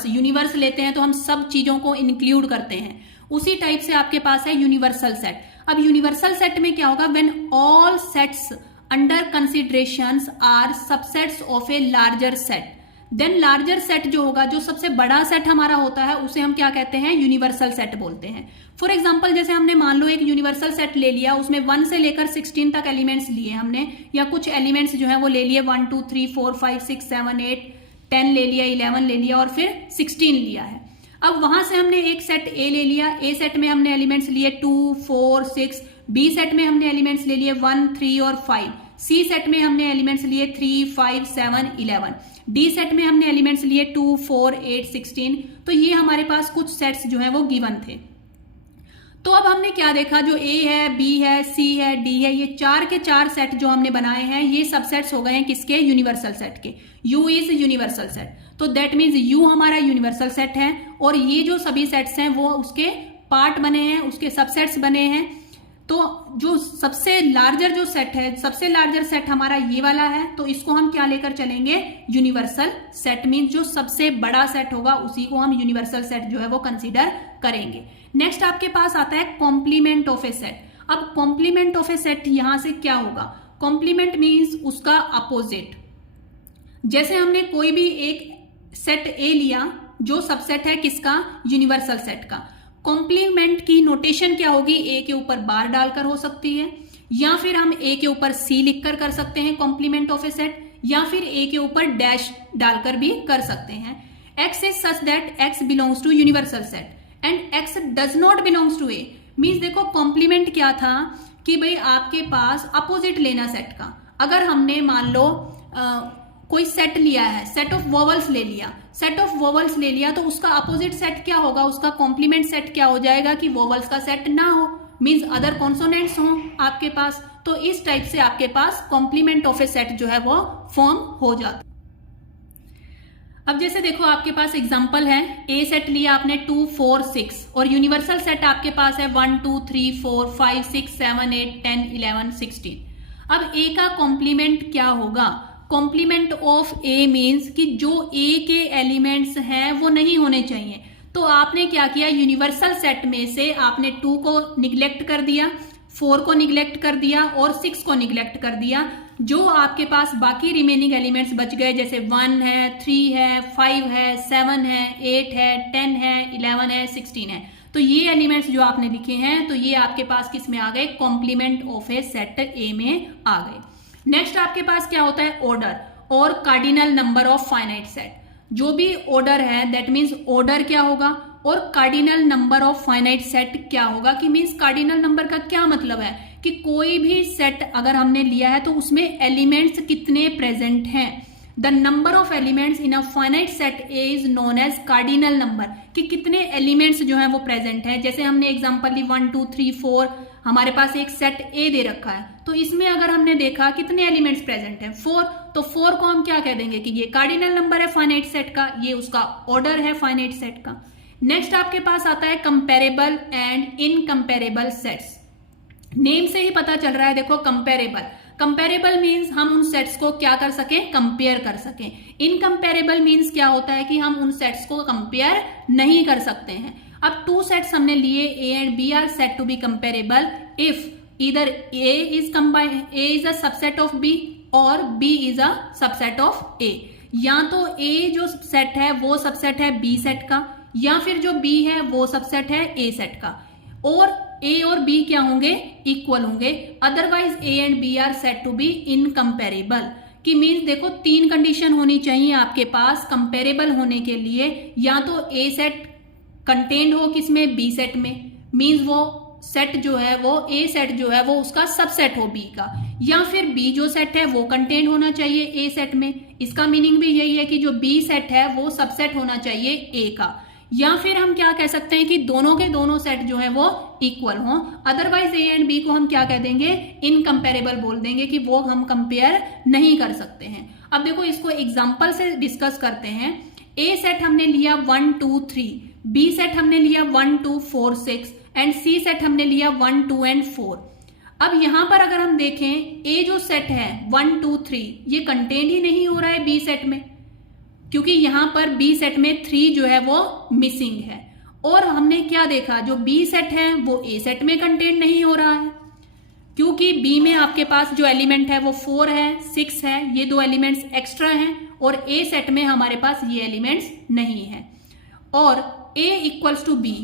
यूनिवर्स लेते हैं तो हम सब चीजों को इंक्लूड करते हैं, उसी टाइप से आपके पास है यूनिवर्सल सेट। अब यूनिवर्सल सेट में क्या होगा, when all sets under considerations are subsets of a larger set, then larger set जो होगा, जो सबसे बड़ा सेट हमारा होता है, उसे हम क्या कहते हैं, यूनिवर्सल सेट बोलते हैं। फॉर एग्जाम्पल जैसे हमने मान लो एक यूनिवर्सल सेट ले लिया, उसमें 1 से लेकर 16 तक एलिमेंट्स लिए हमने, या कुछ एलिमेंट्स जो है वो ले लिए 1 2 3 4 5 6 7 8 10 ले लिया, 11 ले लिया और फिर 16 लिया है। अब वहां से हमने एक सेट ए ले लिया, ए सेट में हमने एलिमेंट्स लिए 2 4 6, बी सेट में हमने एलिमेंट्स ले लिए 1 3 और 5, सी सेट में हमने एलिमेंट्स लिए 3 5 7 11, डी सेट में हमने एलिमेंट्स लिए 2 4 8 16। तो ये हमारे पास कुछ सेट्स जो है वो गिवन थे। तो अब हमने क्या देखा, जो ए है, बी है, सी है, डी है, ये 4 के 4 सेट जो हमने बनाए हैं, ये सबसेट्स हो गए हैं किसके, यूनिवर्सल सेट के। यू इज यूनिवर्सल सेट, तो दैट मीन्स यू हमारा यूनिवर्सल सेट है, और ये जो सभी सेट्स हैं वो उसके पार्ट बने हैं, उसके सबसेट्स बने हैं। तो जो सबसे लार्जर जो सेट है, सबसे लार्जर सेट हमारा ये वाला है, तो इसको हम क्या लेकर चलेंगे, यूनिवर्सल सेट। मीन्स जो सबसे बड़ा सेट होगा उसी को हम यूनिवर्सल सेट जो है वो कंसीडर करेंगे। नेक्स्ट आपके पास आता है कॉम्प्लीमेंट ऑफ ए सेट। अब कॉम्प्लीमेंट ऑफ ए सेट यहां से क्या होगा, कॉम्प्लीमेंट मीन्स उसका अपोजिट। जैसे हमने कोई भी एक सेट ए लिया जो सबसेट है किसका, यूनिवर्सल सेट का, कॉम्प्लीमेंट की नोटेशन क्या होगी, ए के ऊपर बार डालकर हो सकती है, या फिर हम ए के ऊपर सी लिखकर कर सकते हैं कॉम्प्लीमेंट ऑफ ए सेट, या फिर ए के ऊपर डैश डालकर भी कर सकते हैं। X is such that x belongs to universal set and x does not belongs to A. Means देखो कॉम्प्लीमेंट क्या था कि भाई आपके पास अपोजिट लेना सेट का। अगर हमने मान लो कोई सेट लिया है, सेट ऑफ वोवल्स ले लिया, सेट ऑफ वोवल्स ले लिया, तो उसका अपोजिट सेट क्या होगा, उसका कॉम्प्लीमेंट सेट क्या हो जाएगा कि वोवल्स का सेट ना हो, मीन्स अदर कॉन्सोनेंट्स हो आपके पास। तो इस टाइप से आपके पास कॉम्प्लीमेंट ऑफ ए सेट जो है वो फॉर्म हो जाता है। अब जैसे देखो आपके पास एग्जांपल है, ए सेट लिया आपने 2 4 6 और यूनिवर्सल सेट आपके पास है 1 2 3 4 5 6 7 8 10 11 16। अब ए का कॉम्प्लीमेंट क्या होगा, कॉम्प्लीमेंट ऑफ ए मीन्स कि जो ए के एलिमेंट्स हैं वो नहीं होने चाहिए। तो आपने क्या किया, यूनिवर्सल सेट में से आपने 2 को निग्लेक्ट कर दिया, 4 को निग्लेक्ट कर दिया और 6 को निग्लेक्ट कर दिया। जो आपके पास बाकी रिमेनिंग एलिमेंट्स बच गए, जैसे 1 है, 3 है, 5 है, 7 है, 8 है, 10 है, 11 है, 16 है, तो ये एलिमेंट्स जो आपने लिखे हैं तो ये आपके पास किस में आ गए, complement of a set A में आ गए। नेक्स्ट आपके पास क्या होता है, ऑर्डर और cardinal number of finite set. जो भी ऑर्डर है दैट मीन्स ऑर्डर क्या होगा और cardinal number of finite set क्या होगा, कि मीन्स कार्डिनल नंबर का क्या मतलब है कि कोई भी सेट अगर हमने लिया है तो उसमें एलिमेंट्स कितने प्रेजेंट हैं। The number of elements in a finite set A is known as cardinal number, कि कितने एलिमेंट्स जो हैं वो प्रेजेंट हैं। जैसे हमने एग्जांपल ली 1 2 3 4, हमारे पास एक सेट ए दे रखा है, तो इसमें अगर हमने देखा कितने एलिमेंट्स प्रेजेंट हैं 4, तो 4 को हम क्या कह देंगे कि ये कार्डिनल नंबर है फाइनाइट सेट का, ये उसका ऑर्डर है फाइनाइट सेट का। नेक्स्ट आपके पास आता है कंपेरेबल एंड इनकंपेरेबल सेट्स। नेम से ही पता चल रहा है, देखो कंपेरेबल, कंपेरेबल मीन्स हम उन सेट्स को क्या कर सकें, कंपेयर कर सकें। इनकंपेरेबल मीन्स क्या होता है कि हम उन सेट्स को कंपेयर नहीं कर सकते हैं। अब 2 सेट्स हमने लिए, A and B are said to be comparable if either A is a subset of B और B is a subset of A. या तो ए जो सेट है वो सबसेट है बी सेट का, या फिर जो बी है वो सबसेट है ए सेट का, और ए और बी क्या होंगे, इक्वल होंगे। Otherwise A and B are said to be incomparable, कि मीन्स देखो 3 कंडीशन होनी चाहिए आपके पास कंपेरेबल होने के लिए। या तो ए सेट कंटेन्ड हो किसमें, बी सेट में, मीन्स वो सेट जो है वो ए सेट जो है वो उसका सबसेट हो बी का, या फिर बी जो सेट है वो कंटेन्ड होना चाहिए ए सेट में। इसका मीनिंग भी यही है कि जो बी सेट है वो सबसेट होना चाहिए ए का। या फिर हम क्या कह सकते हैं कि दोनों के दोनों सेट जो है वो इक्वल हों, अदरवाइज ए एंड बी को हम क्या कह देंगे, इनकम्पेरेबल बोल देंगे कि वो हम कंपेयर नहीं कर सकते हैं। अब देखो इसको एग्जाम्पल से डिस्कस करते हैं। ए सेट हमने लिया 1 2 3, बी सेट हमने लिया 1 2 4 6 एंड सी सेट हमने लिया 1 2 एंड 4। अब यहां पर अगर हम देखें ए जो सेट है 1 2 3 ये कंटेन ही नहीं हो रहा है बी सेट में, क्योंकि यहां पर बी सेट में 3 जो है वो मिसिंग है। और हमने क्या देखा, जो बी सेट है वो ए सेट में कंटेन नहीं हो रहा है, क्योंकि बी में आपके पास जो एलिमेंट है वो 4 है 6 है, ये दो एलिमेंट्स एक्स्ट्रा हैं, और ए सेट में हमारे पास ये एलिमेंट्स नहीं है। और ए इक्वल्स टू बी,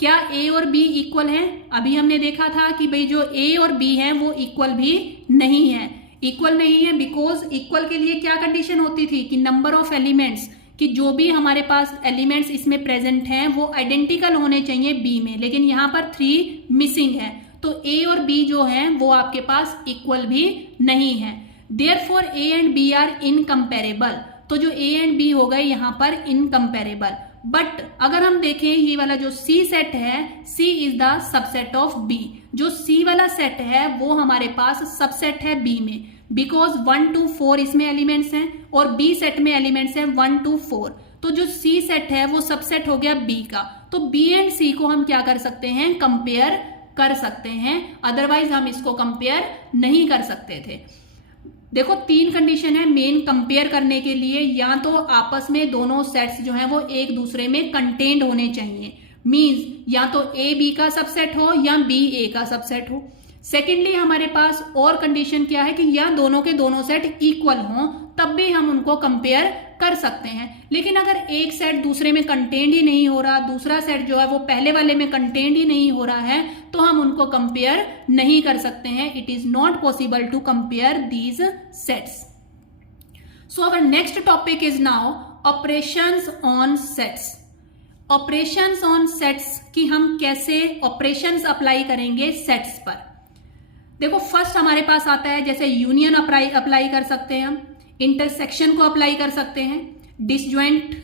क्या ए और बी इक्वल हैं? अभी हमने देखा था कि भाई जो ए और बी हैं वो इक्वल भी नहीं है। इक्वल नहीं है बिकॉज इक्वल के लिए क्या कंडीशन होती थी कि नंबर ऑफ एलिमेंट्स, कि जो भी हमारे पास एलिमेंट्स इसमें प्रेजेंट हैं वो आइडेंटिकल होने चाहिए बी में, लेकिन यहाँ पर 3 मिसिंग है, तो ए और बी जो हैं वो आपके पास इक्वल भी नहीं है। Therefore A and B are incomparable, तो जो ए एंड बी हो गए यहाँ पर इनकम्पेरेबल। बट अगर हम देखें ये वाला जो सी सेट है, C is the subset of B, जो सी वाला सेट है वो हमारे पास सबसेट है बी में, बिकॉज 1 2 4 इसमें एलिमेंट्स हैं और बी सेट में एलिमेंट्स हैं 1 2 4, तो जो सी सेट है वो सबसेट हो गया बी का। तो बी एंड सी को हम क्या कर सकते हैं, कंपेयर कर सकते हैं, अदरवाइज हम इसको कंपेयर नहीं कर सकते थे। देखो 3 कंडीशन है मेन कंपेयर करने के लिए, या तो आपस में दोनों सेट्स जो हैं वो एक दूसरे में कंटेन्ड होने चाहिए, मींस या तो ए बी का सबसेट हो या बी ए का सबसेट हो। सेकेंडली हमारे पास और कंडीशन क्या है कि या दोनों के दोनों सेट इक्वल हों, तब भी हम उनको कंपेयर कर सकते हैं। लेकिन अगर एक सेट दूसरे में कंटेन्ड ही नहीं हो रहा, दूसरा सेट जो है वो पहले वाले में कंटेन्ड ही नहीं हो रहा है, तो हम उनको कंपेयर नहीं कर सकते हैं। It is not possible to compare these sets. So our next topic is now operations on sets. Operations on sets कि हम कैसे ऑपरेशंस अप्लाई करेंगे सेट्स पर। देखो फर्स्ट हमारे पास आता है जैसे यूनियन अप्लाई कर सकते हैं हम, इंटरसेक्शन को अप्लाई कर सकते हैं, डिसजॉइंट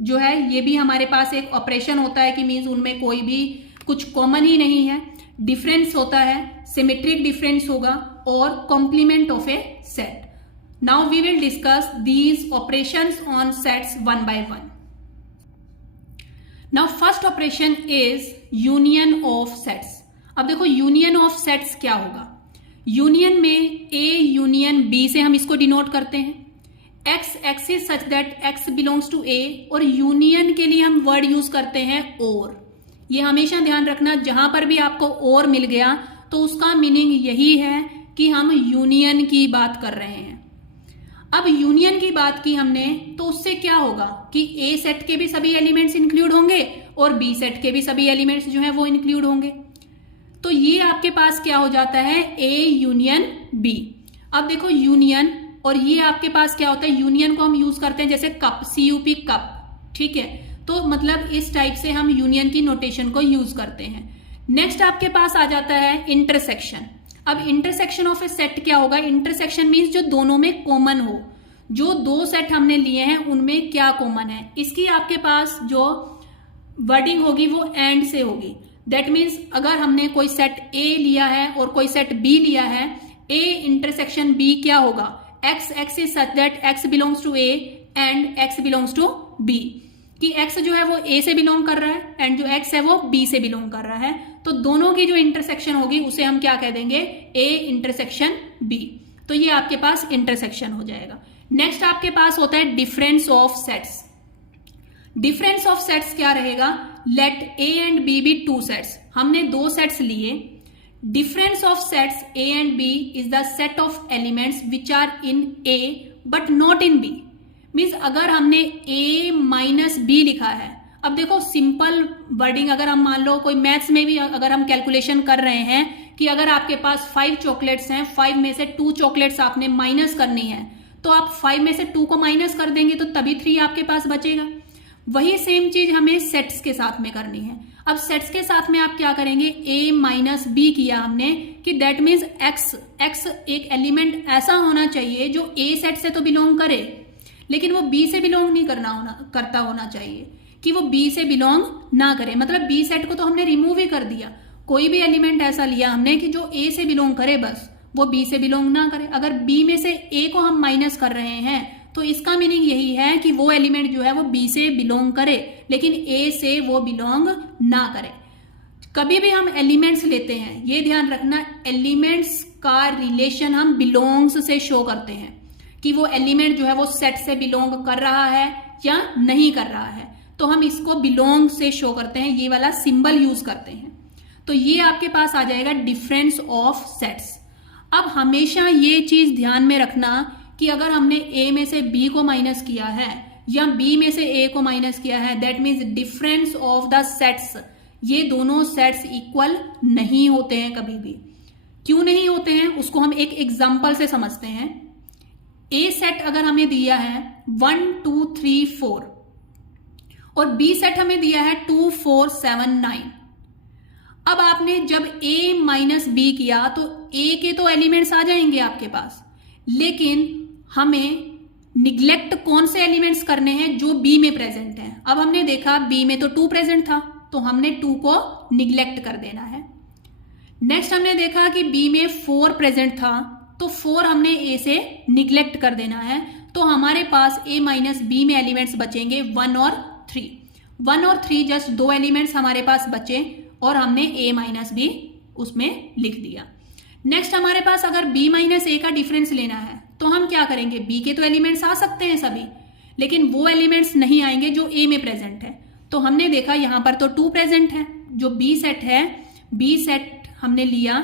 जो है ये भी हमारे पास एक ऑपरेशन होता है कि मीन्स उनमें कोई भी कुछ कॉमन ही नहीं है, डिफरेंस होता है, सिमेट्रिक डिफरेंस होगा, और complement of a set. Now we will discuss these operations on sets one by one. Now first operation is union of sets. अब देखो यूनियन ऑफ सेट्स क्या होगा, यूनियन में ए यूनियन बी से हम इसको डिनोट करते हैं, x is such that x belongs to A, और यूनियन के लिए हम वर्ड यूज करते हैं और। ये हमेशा ध्यान रखना, जहां पर भी आपको और मिल गया तो उसका मीनिंग यही है कि हम यूनियन की बात कर रहे हैं। अब यूनियन की बात की हमने तो उससे क्या होगा कि ए सेट के भी सभी एलिमेंट्स इंक्लूड होंगे और बी सेट के भी सभी एलिमेंट्स जो हैं वो इंक्लूड होंगे, तो ये आपके पास क्या हो जाता है, ए यूनियन बी। अब देखो यूनियन, और ये आपके पास क्या होता है, यूनियन को हम यूज करते हैं जैसे कप, CUP कप, ठीक है, तो मतलब इस टाइप से हम यूनियन की नोटेशन को यूज करते हैं। नेक्स्ट आपके पास आ जाता है इंटरसेक्शन। अब इंटरसेक्शन ऑफ ए सेट क्या होगा, इंटरसेक्शन मीन्स जो दोनों में कॉमन हो, जो दो सेट हमने लिए हैं उनमें क्या कॉमन है, इसकी आपके पास जो वर्डिंग होगी वो एंड से होगी। दैट मीन्स अगर हमने कोई सेट ए लिया है और कोई सेट बी लिया है, ए इंटरसेक्शन बी क्या होगा, x is such that x belongs to A and x belongs to B, कि एक्स जो है वो ए से बिलोंग कर रहा है एंड जो एक्स है वो बी से बिलोंग कर रहा है, तो दोनों की जो इंटरसेक्शन होगी उसे हम क्या कह देंगे, ए इंटरसेक्शन बी। तो ये आपके पास इंटरसेक्शन हो जाएगा। नेक्स्ट आपके पास होता है difference of sets. Difference of sets क्या रहेगा, let A and B be 2 sets. हमने 2 सेट्स लिए, difference of sets A and B is the set of elements which are in A but not in B. Means अगर हमने a minus B लिखा है, अब देखो सिंपल वर्डिंग, अगर हम मान लो कोई मैथ्स में भी अगर हम कैलकुलेशन कर रहे हैं कि अगर आपके पास 5 चॉकलेट्स हैं, 5 में से 2 चॉकलेट्स आपने माइनस करनी है, तो आप 5 में से 2 को माइनस कर देंगे तो तभी 3 आपके पास बचेगा। वही सेम चीज हमें सेट्स के साथ में करनी है। अब सेट्स के साथ में आप क्या करेंगे, a माइनस बी किया हमने कि दैट मीन्स x एक एलिमेंट ऐसा होना चाहिए जो a सेट से तो बिलोंग करे लेकिन वो b से बिलोंग नहीं करता होना चाहिए, कि वो b से बिलोंग ना करे। मतलब b सेट को तो हमने रिमूव ही कर दिया, कोई भी एलिमेंट ऐसा लिया हमने कि जो a से बिलोंग करे, बस वो b से बिलोंग ना करे। अगर b में से a को हम माइनस कर रहे हैं तो इसका मीनिंग यही है कि वो एलिमेंट जो है वो b से बिलोंग करे लेकिन a से वो बिलोंग ना करे। कभी भी हम एलिमेंट्स लेते हैं, ये ध्यान रखना, एलिमेंट्स का रिलेशन हम बिलोंग्स से शो करते हैं कि वो एलिमेंट जो है वो सेट से बिलोंग कर रहा है या नहीं कर रहा है, तो हम इसको बिलोंग से शो करते हैं, ये वाला सिंबल यूज करते हैं। तो ये आपके पास आ जाएगा डिफरेंस ऑफ सेट्स। अब हमेशा ये चीज ध्यान में रखना कि अगर हमने a में से b को माइनस किया है या b में से a को माइनस किया है, that means difference of the sets, ये दोनों सेट्स इक्वल नहीं होते हैं कभी भी। क्यों नहीं होते हैं उसको हम एक एग्जांपल से समझते हैं। a सेट अगर हमें दिया है 1 2 3 4 और b सेट हमें दिया है 2 4 7 9। अब आपने जब a माइनस बी किया तो a के तो एलिमेंट्स आ जाएंगे आपके पास, लेकिन हमें निग्लेक्ट कौन से एलिमेंट्स करने हैं, जो b में प्रेजेंट हैं। अब हमने देखा b में तो 2 प्रेजेंट था तो हमने 2 को निग्लेक्ट कर देना है। नेक्स्ट हमने देखा कि b में 4 प्रेजेंट था तो 4 हमने a से निग्लेक्ट कर देना है। तो हमारे पास a माइनस बी में एलिमेंट्स बचेंगे 1 और 3। 1 और 3 जस्ट 2 एलिमेंट्स हमारे पास बचे और हमने a माइनस बी उसमें लिख दिया। नेक्स्ट हमारे पास अगर b माइनस ए का डिफरेंस लेना है तो हम क्या करेंगे, b के तो एलिमेंट्स आ सकते हैं सभी, लेकिन वो एलिमेंट्स नहीं आएंगे जो a में प्रेजेंट है। तो हमने देखा यहां पर तो 2 प्रेजेंट है, जो b सेट है, b सेट हमने लिया,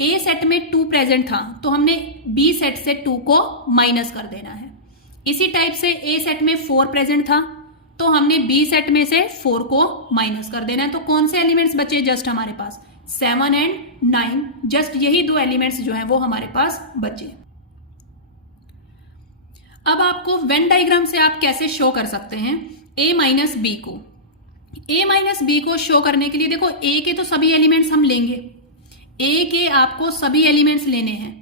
a सेट में 2 प्रेजेंट था तो हमने b सेट से 2 को माइनस कर देना है। इसी टाइप से a सेट में 4 प्रेजेंट था तो हमने b सेट में से 4 को माइनस कर देना है। तो कौन से एलिमेंट्स बचे जस्ट हमारे पास, 7 एंड 9, जस्ट यही 2 एलिमेंट्स जो है वो हमारे पास बचे। अब आपको वेन डायग्राम से आप कैसे शो कर सकते हैं a माइनस बी को। a माइनस बी को शो करने के लिए देखो, a के तो सभी एलिमेंट्स हम लेंगे, a के आपको सभी एलिमेंट्स लेने हैं,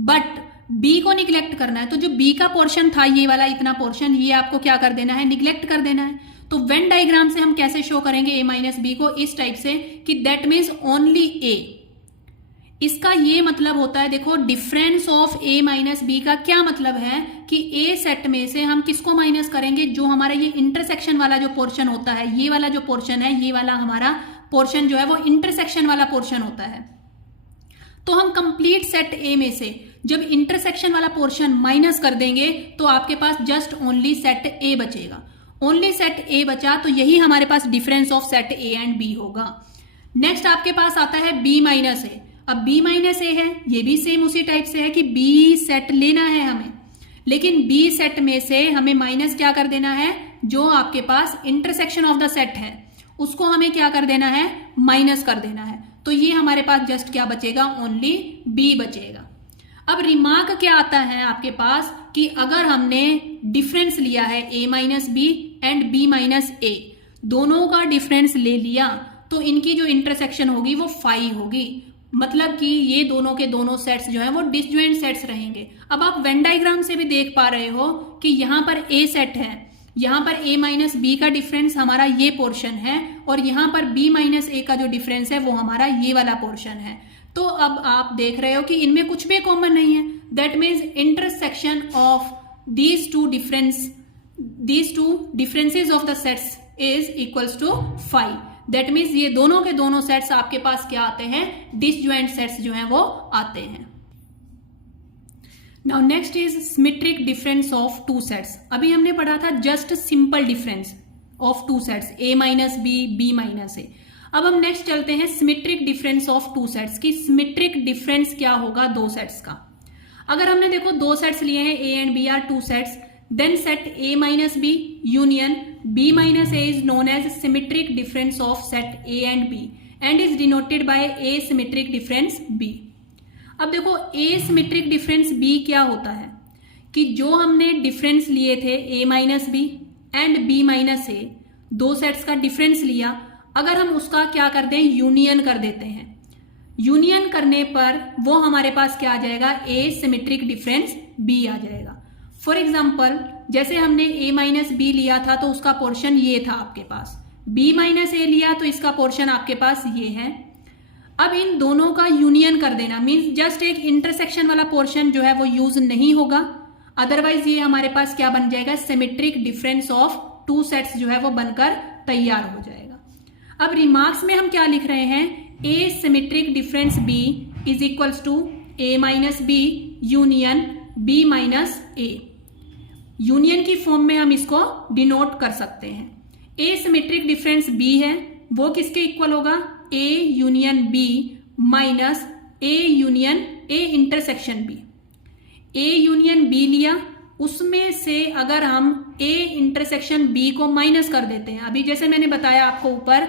बट b को निग्लेक्ट करना है। तो जो b का पोर्शन था, ये वाला इतना पोर्शन, ये आपको क्या कर देना है, निग्लेक्ट कर देना है। तो वेन डायग्राम से हम कैसे शो करेंगे a माइनस बी को, इस टाइप से कि दैट मीन्स ओनली a। इसका ये मतलब होता है, देखो difference of a minus B का क्या मतलब है कि a सेट में से हम किसको माइनस करेंगे, जो हमारा ये इंटरसेक्शन वाला जो पोर्शन होता है, ये वाला जो पोर्शन है, ये वाला हमारा पोर्शन जो है वो इंटरसेक्शन वाला पोर्शन होता है। तो हम कंप्लीट सेट a में से जब इंटरसेक्शन वाला पोर्शन माइनस कर देंगे तो आपके पास जस्ट ओनली सेट a बचेगा। ओनली सेट a बचा तो यही हमारे पास difference of set a and b होगा। नेक्स्ट आपके पास आता है b माइनस a। अब b माइनस a है, ये भी सेम उसी टाइप से है कि b सेट लेना है हमें, लेकिन b सेट में से हमें माइनस क्या कर देना है, जो आपके पास इंटरसेक्शन ऑफ द सेट है उसको हमें क्या कर देना है, माइनस कर देना है। तो ये हमारे पास जस्ट क्या बचेगा, ओनली b बचेगा। अब रिमार्क क्या आता है आपके पास कि अगर हमने डिफरेंस लिया है a minus B and b minus a, दोनों का डिफरेंस ले लिया तो इनकी जो इंटरसेक्शन होगी वो 5 होगी। मतलब कि ये दोनों के दोनों सेट्स जो है वो डिसजॉइंट सेट्स रहेंगे। अब आप वेन डायग्राम से भी देख पा रहे हो कि यहाँ पर a सेट है, यहाँ पर a माइनस बी का डिफरेंस हमारा ये पोर्शन है और यहाँ पर b माइनस a का जो डिफरेंस है वो हमारा ये वाला पोर्शन है। तो अब आप देख रहे हो कि इनमें कुछ भी कॉमन नहीं है, that means intersection of these two differences of the sets is equals to 5। That means ये दोनों के दोनों सेट्स आपके पास क्या आते हैं, डिसजॉइंट सेट्स जो हैं वो आते हैं। Now next is symmetric difference of 2 sets. अभी हमने पढ़ा था just simple difference of 2 sets, a minus B, b minus A. अब हम नेक्स्ट चलते हैं सिमेट्रिक डिफरेंस ऑफ 2 सेट्स की। सिमेट्रिक डिफरेंस क्या होगा 2 सेट्स का। अगर हमने देखो 2 सेट्स लिए हैं, a and b are 2 sets, then set a minus B union b minus a is known as symmetric difference of set a and b and is denoted by a symmetric difference b। अब देखो a symmetric difference b क्या होता है कि जो हमने difference लिए थे a minus B, and B minus A, दो सेट्स का डिफरेंस लिया, अगर हम उसका क्या कर दें, यूनियन कर देते हैं, यूनियन करने पर वो हमारे पास क्या आ जाएगा, ए सिमेट्रिक डिफरेंस बी आ जाएगा। फॉर एग्जाम्पल जैसे हमने ए माइनस बी लिया था तो उसका पोर्शन ये था आपके पास, बी माइनस ए लिया तो इसका पोर्शन आपके पास ये है। अब इन दोनों का यूनियन कर देना मीन्स जस्ट एक इंटरसेक्शन वाला पोर्शन जो है वो यूज नहीं होगा, अदरवाइज ये हमारे पास क्या बन जाएगा, symmetric difference of two sets जो है वो बनकर तैयार हो जाएगा। अब रिमार्क्स में हम क्या लिख रहे हैं, A symmetric difference B is equals to A minus B union B minus A. Union की फॉर्म में हम इसको डिनोट कर सकते हैं। ए सिमेट्रिक डिफरेंस बी है वो किसके इक्वल होगा, A union B minus A union A intersection B. A union B लिया, उसमें से अगर हम ए इंटरसेक्शन बी को माइनस कर देते हैं, अभी जैसे मैंने बताया आपको ऊपर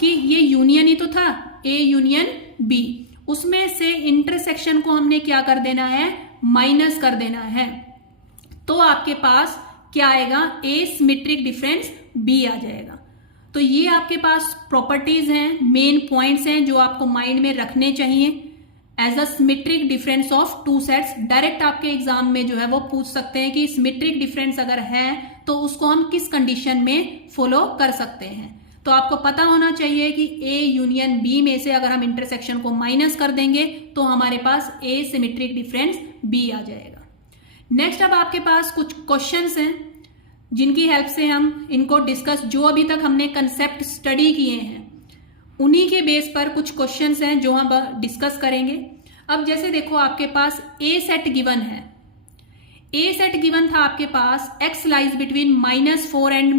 कि ये यूनियन ही तो था, ए यूनियन बी, उसमें से इंटरसेक्शन को हमने क्या कर देना है, माइनस कर देना है, तो आपके पास क्या आएगा, ए सिमेट्रिक डिफरेंस बी आ जाएगा। तो ये आपके पास प्रॉपर्टीज हैं, मेन पॉइंट्स हैं जो आपको माइंड में रखने चाहिए as a symmetric difference of two sets. Direct आपके एग्जाम में जो है वो पूछ सकते हैं कि सिमेट्रिक डिफरेंस अगर है तो उसको हम किस कंडीशन में फॉलो कर सकते हैं। तो आपको पता होना चाहिए कि ए यूनियन बी में से अगर हम इंटरसेक्शन को माइनस कर देंगे तो हमारे पास ए सिमेट्रिक डिफरेंस बी आ जाएगा। नेक्स्ट अब आपके पास कुछ क्वेश्चंस हैं जिनकी हेल्प से हम इनको डिस्कस, जो अभी तक हमने कंसेप्ट स्टडी किए हैं उन्हीं के बेस पर कुछ क्वेश्चंस हैं जो हम डिस्कस करेंगे। अब जैसे देखो आपके पास ए सेट गिवन है, ए सेट गिवन था आपके पास एक्स लाइज बिटवीन -4 एंड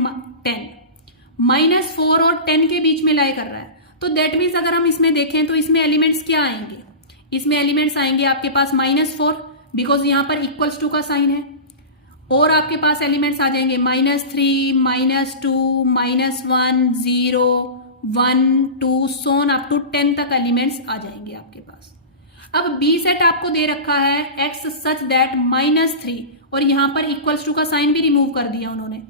10, -4 और 10 के बीच में लाई कर रहा है, तो दैट मीन्स अगर हम इसमें देखें तो इसमें एलिमेंट्स क्या आएंगे, इसमें एलिमेंट्स आएंगे आपके पास -4 बिकॉज यहां पर इक्वल्स टू का साइन है, और आपके पास एलिमेंट्स आ जाएंगे -3, -2, -1, 0, 1, 2 सोन अप टू 10 तक एलिमेंट्स आ जाएंगे आपके पास। अब बी सेट आपको दे रखा है एक्स सच दैट -3 और यहां पर इक्वल्स टू का साइन भी रिमूव कर दिया उन्होंने,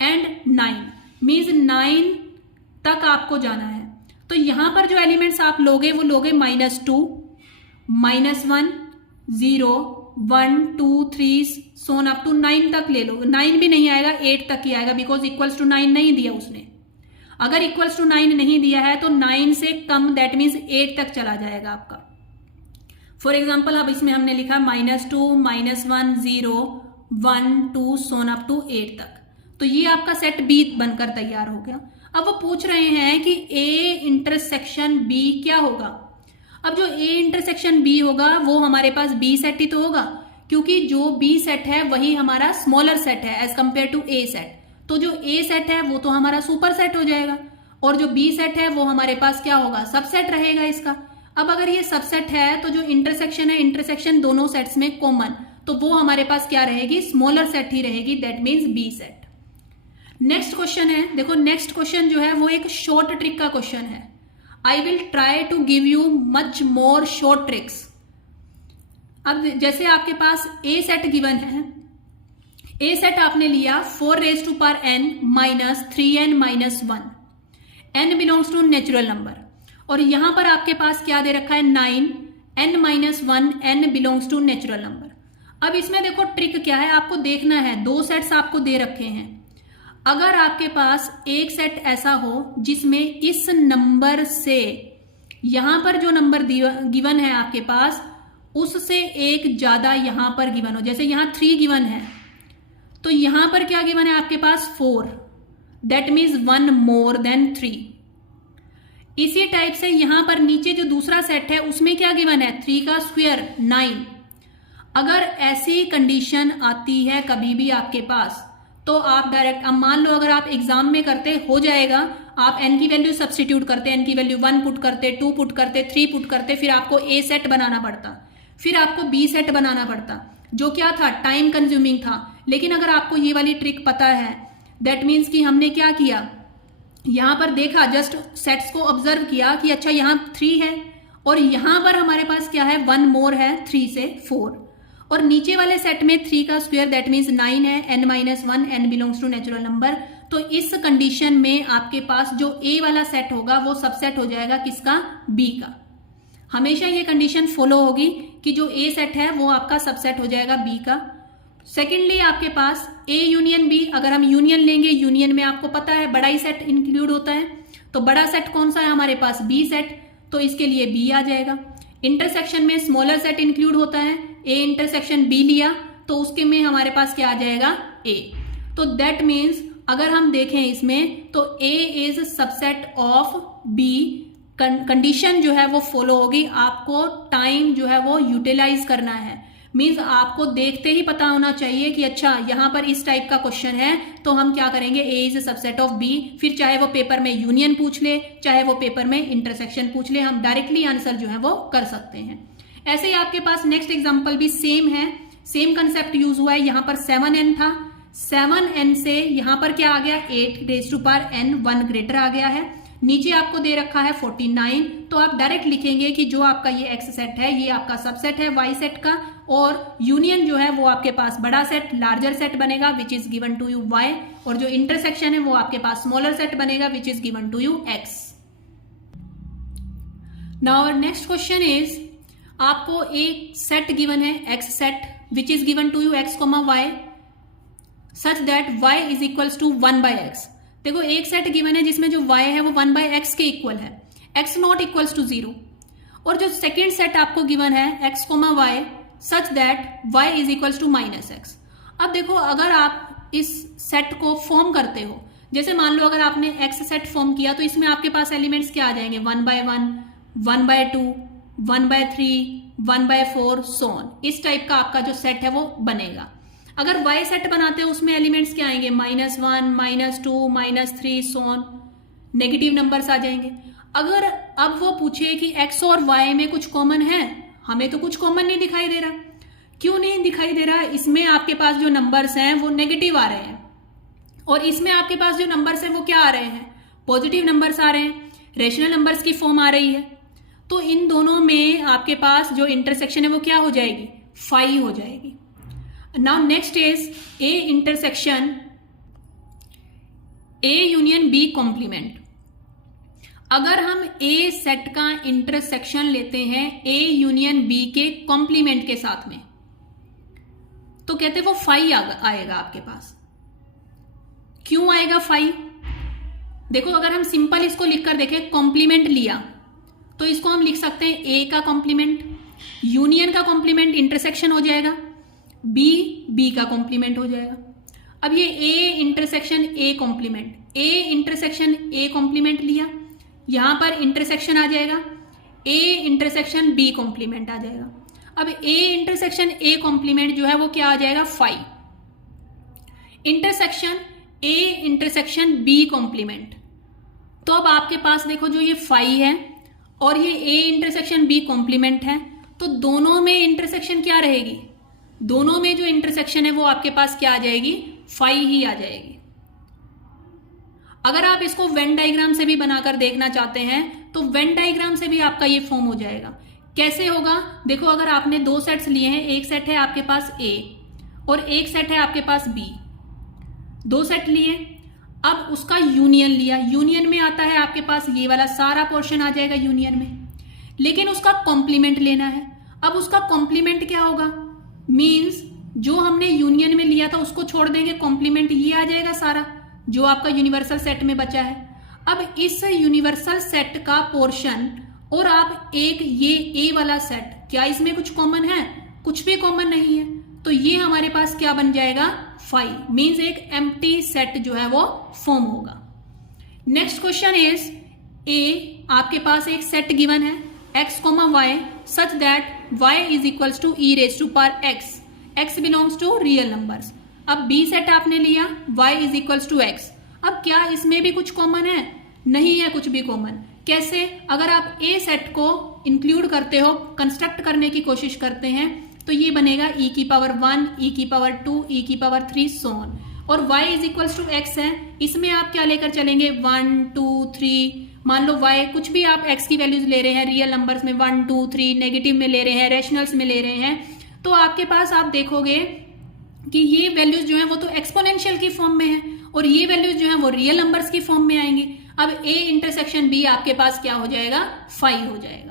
एंड 9 मीन्स 9 तक आपको जाना है। तो यहां पर जो एलिमेंट्स आप लोगे वो लोगे -2, -1, 0, 1, 2, 3 सोन अप टू 9 तक ले लो। 9 भी नहीं आएगा, 8 तक ही आएगा बिकॉज इक्वल्स टू 9 नहीं दिया उसने। अगर इक्वल्स टू 9 नहीं दिया है तो 9 से कम दैट मीन्स 8 तक चला जाएगा आपका। फॉर एग्जाम्पल अब इसमें हमने लिखा -2, -1, 0, 1, 2 सोन अप टू 8 तक, तो ये आपका सेट बी बनकर तैयार हो गया। अब वो पूछ रहे हैं कि ए इंटरसेक्शन बी क्या होगा। अब जो ए इंटरसेक्शन बी होगा वो हमारे पास बी सेट ही तो होगा, क्योंकि जो बी सेट है वही हमारा स्मॉलर सेट है as compare to A set. तो जो ए सेट है वो तो हमारा सुपर सेट हो जाएगा, और जो बी सेट है वो हमारे पास क्या होगा, सबसेट रहेगा इसका। अब अगर ये सबसेट है तो जो इंटरसेक्शन है, इंटरसेक्शन दोनों सेट्स में कॉमन, तो वो हमारे पास क्या रहेगी, स्मॉलर सेट ही रहेगी, that means B set. Next question है, देखो नेक्स्ट क्वेश्चन जो है वो एक शॉर्ट ट्रिक का क्वेश्चन है। I will try to give you much more short tricks. अब जैसे आपके पास ए सेट गिवन है, ए सेट आपने लिया 4n - 3n - 1, n belongs to natural number, और यहां पर आपके पास क्या दे रखा है 9, n - 1 n belongs to natural number. अब इसमें देखो ट्रिक क्या है, आपको देखना है, दो सेट्स आपको दे रखे हैं। अगर आपके पास एक सेट ऐसा हो जिसमें इस नंबर से यहां पर जो नंबर गिवन है आपके पास उससे एक ज्यादा यहां पर गिवन हो, जैसे यहां 3 गिवन है तो यहां पर क्या गिवन है आपके पास 4, दैट मीन्स 1 मोर देन 3। इसी टाइप से यहां पर नीचे जो दूसरा सेट है उसमें क्या गिवन है 3 का स्क्वायर 9। अगर ऐसी कंडीशन आती है कभी भी आपके पास तो आप डायरेक्ट, अब मान लो अगर आप एग्जाम में करते हो जाएगा, आप n की वैल्यू सब्स्टिट्यूट करते, n की वैल्यू 1 पुट करते, 2 पुट करते, 3 पुट करते, फिर आपको ए सेट बनाना पड़ता, फिर आपको बी सेट बनाना पड़ता, जो क्या था टाइम कंज्यूमिंग था। लेकिन अगर आपको ये वाली ट्रिक पता है दैट मीन्स कि हमने क्या किया, यहां पर देखा, जस्ट सेट्स को ऑब्जर्व किया कि अच्छा यहां 3 है और यहां पर हमारे पास क्या है 1 मोर है 3 से 4, और नीचे वाले सेट में 3 का स्क्वायर दैट मीन्स 9 है, n-1, n belongs to natural number. तो इस कंडीशन में आपके पास जो ए वाला सेट होगा वो सबसेट हो जाएगा किसका, बी का। हमेशा ये कंडीशन फॉलो होगी कि जो ए सेट है वो आपका सबसेट हो जाएगा बी का। सेकेंडली आपके पास ए यूनियन बी, अगर हम यूनियन लेंगे, यूनियन में आपको पता है बड़ा ही सेट इंक्लूड होता है, तो बड़ा सेट कौन सा है हमारे पास, बी सेट, तो इसके लिए बी आ जाएगा। इंटरसेक्शन में स्मॉलर सेट इंक्लूड होता है, ए इंटरसेक्शन बी लिया तो उसके में हमारे पास क्या आ जाएगा, ए। तो दैट मीन्स अगर हम देखें इसमें तो A is subset of B. Condition जो है वो फॉलो होगी, आपको टाइम जो है वो यूटिलाइज करना है। मीन्स आपको देखते ही पता होना चाहिए कि अच्छा यहाँ पर इस टाइप का क्वेश्चन है तो हम क्या करेंगे, ए इज सबसेट ऑफ बी। फिर चाहे वो पेपर में यूनियन पूछ ले, चाहे वो पेपर में इंटरसेक्शन पूछ ले, हम डायरेक्टली आंसर जो है वो कर सकते हैं। ऐसे ही आपके पास नेक्स्ट एग्जाम्पल भी सेम है, सेम कंसेप्ट यूज हुआ है। यहाँ पर 7n था, 7n से यहाँ पर क्या आ गया, 8 raise to power n 1 greater आ गया है। नीचे आपको दे रखा है 49, तो आप डायरेक्ट लिखेंगे कि जो आपका ये एक्स सेट है ये आपका सबसेट है वाई सेट का, और यूनियन जो है वो आपके पास बड़ा सेट लार्जर सेट बनेगा which is given to you Y, और जो इंटरसेक्शन है वो आपके पास स्मॉलर सेट बनेगा which is given to you X. Now our next question is, आपको एक सेट गिवन है X set which is given to you X comma Y such that y is equals to 1/x। देखो एक set given है जिसमें जो y है वो 1/x के इक्वल है, x नॉट इक्वल्स टू 0। और जो सेकेंड सेट आपको गिवन है x comma Y such that y is equals to -x। अब देखो अगर आप इस सेट को फॉर्म करते हो, जैसे मान लो अगर आपने x सेट फॉर्म किया तो इसमें आपके पास एलिमेंट्स क्या आ जाएंगे, 1/1, 1/2, 1/3, 1/4 सो ऑन। इस टाइप का आपका जो सेट है वो बनेगा। अगर y सेट बनाते हो उसमें एलिमेंट्स क्या आएंगे, -1, -2, -3 सो ऑन, नेगेटिव नंबर्स आ जाएंगे। अगर अब वो पूछे कि x और y में कुछ कॉमन है, हमें तो कुछ कॉमन नहीं दिखाई दे रहा। क्यों नहीं दिखाई दे रहा, इसमें आपके पास जो नंबर्स हैं वो नेगेटिव आ रहे हैं, और इसमें आपके पास जो नंबर्स हैं वो क्या आ रहे हैं, पॉजिटिव नंबर्स आ रहे हैं, रेशनल नंबर्स की फॉर्म आ रही है। तो इन दोनों में आपके पास जो इंटरसेक्शन है वो क्या हो जाएगी, फाई हो जाएगी। Now next is A intersection A union B complement. अगर हम ए सेट का इंटरसेक्शन लेते हैं ए यूनियन बी के कॉम्प्लीमेंट के साथ में, तो कहते हैं वो फाई आएगा आपके पास। क्यों आएगा फाई, देखो अगर हम सिंपल इसको लिखकर देखें, कॉम्प्लीमेंट लिया तो इसको हम लिख सकते हैं ए का कॉम्प्लीमेंट, यूनियन का कॉम्प्लीमेंट इंटरसेक्शन हो जाएगा, बी का कॉम्प्लीमेंट हो जाएगा। अब ये A intersection A complement, A intersection A complement लिया, यहां पर इंटरसेक्शन आ जाएगा, ए इंटरसेक्शन बी कॉम्प्लीमेंट आ जाएगा। अब ए इंटरसेक्शन ए कॉम्प्लीमेंट जो है वो क्या आ जाएगा, phi. Intersection A intersection B complement, तो अब आपके पास देखो जो ये फाई है और ये ए इंटरसेक्शन बी कॉम्प्लीमेंट है, तो दोनों में इंटरसेक्शन क्या रहेगी, दोनों में जो इंटरसेक्शन है वो आपके पास क्या आ जाएगी, फाई ही आ जाएगी। अगर आप इसको वेन डायग्राम से भी बनाकर देखना चाहते हैं तो वेन डायग्राम से भी आपका ये फॉर्म हो जाएगा। कैसे होगा, देखो अगर आपने दो सेट्स लिए हैं, एक सेट है आपके पास ए और एक सेट है आपके पास बी, दो सेट लिए, अब उसका यूनियन लिया, यूनियन में आता है आपके पास ये वाला सारा पोर्शन आ जाएगा यूनियन में, लेकिन उसका कॉम्प्लीमेंट लेना है। अब उसका कॉम्प्लीमेंट क्या होगा, मीन्स जो हमने यूनियन में लिया था उसको छोड़ देंगे, कॉम्प्लीमेंट ये आ जाएगा सारा जो आपका यूनिवर्सल सेट में बचा है। अब इस यूनिवर्सल सेट का पोर्शन और आप एक ये ए वाला सेट, क्या इसमें कुछ कॉमन है, कुछ भी कॉमन नहीं है, तो ये हमारे पास क्या बन जाएगा, फाई, मीन्स एक एम्प्टी सेट जो है वो फॉर्म होगा। नेक्स्ट क्वेश्चन इज, ए आपके पास एक सेट गिवन है x, y such that y is equals to e raised to power x, x belongs to real numbers। अब b सेट आपने लिया y is equals to x। अब क्या इसमें भी कुछ कॉमन है, नहीं है कुछ भी कॉमन। कैसे, अगर आप a सेट को इंक्लूड करते हो, कंस्ट्रक्ट करने की कोशिश करते हैं, तो ये बनेगा e की पावर 1, e की पावर 2, e की पावर 3 सो ऑन, और y is equals to x है, इसमें आप क्या लेकर चलेंगे, 1, 2, 3, मान लो y कुछ भी आप x की वैल्यूज ले रहे हैं, रियल नंबर्स में 1, 2, 3, नेगेटिव में ले रहे हैं, रेशनल्स में ले रहे हैं, तो आपके पास आप देखोगे कि ये वैल्यूज जो है वो तो एक्सपोनेंशियल की फॉर्म में है और ये वैल्यूज जो है वो रियल नंबर्स की फॉर्म में आएंगी। अब a इंटरसेक्शन b आपके पास क्या हो जाएगा, 5 हो जाएगा।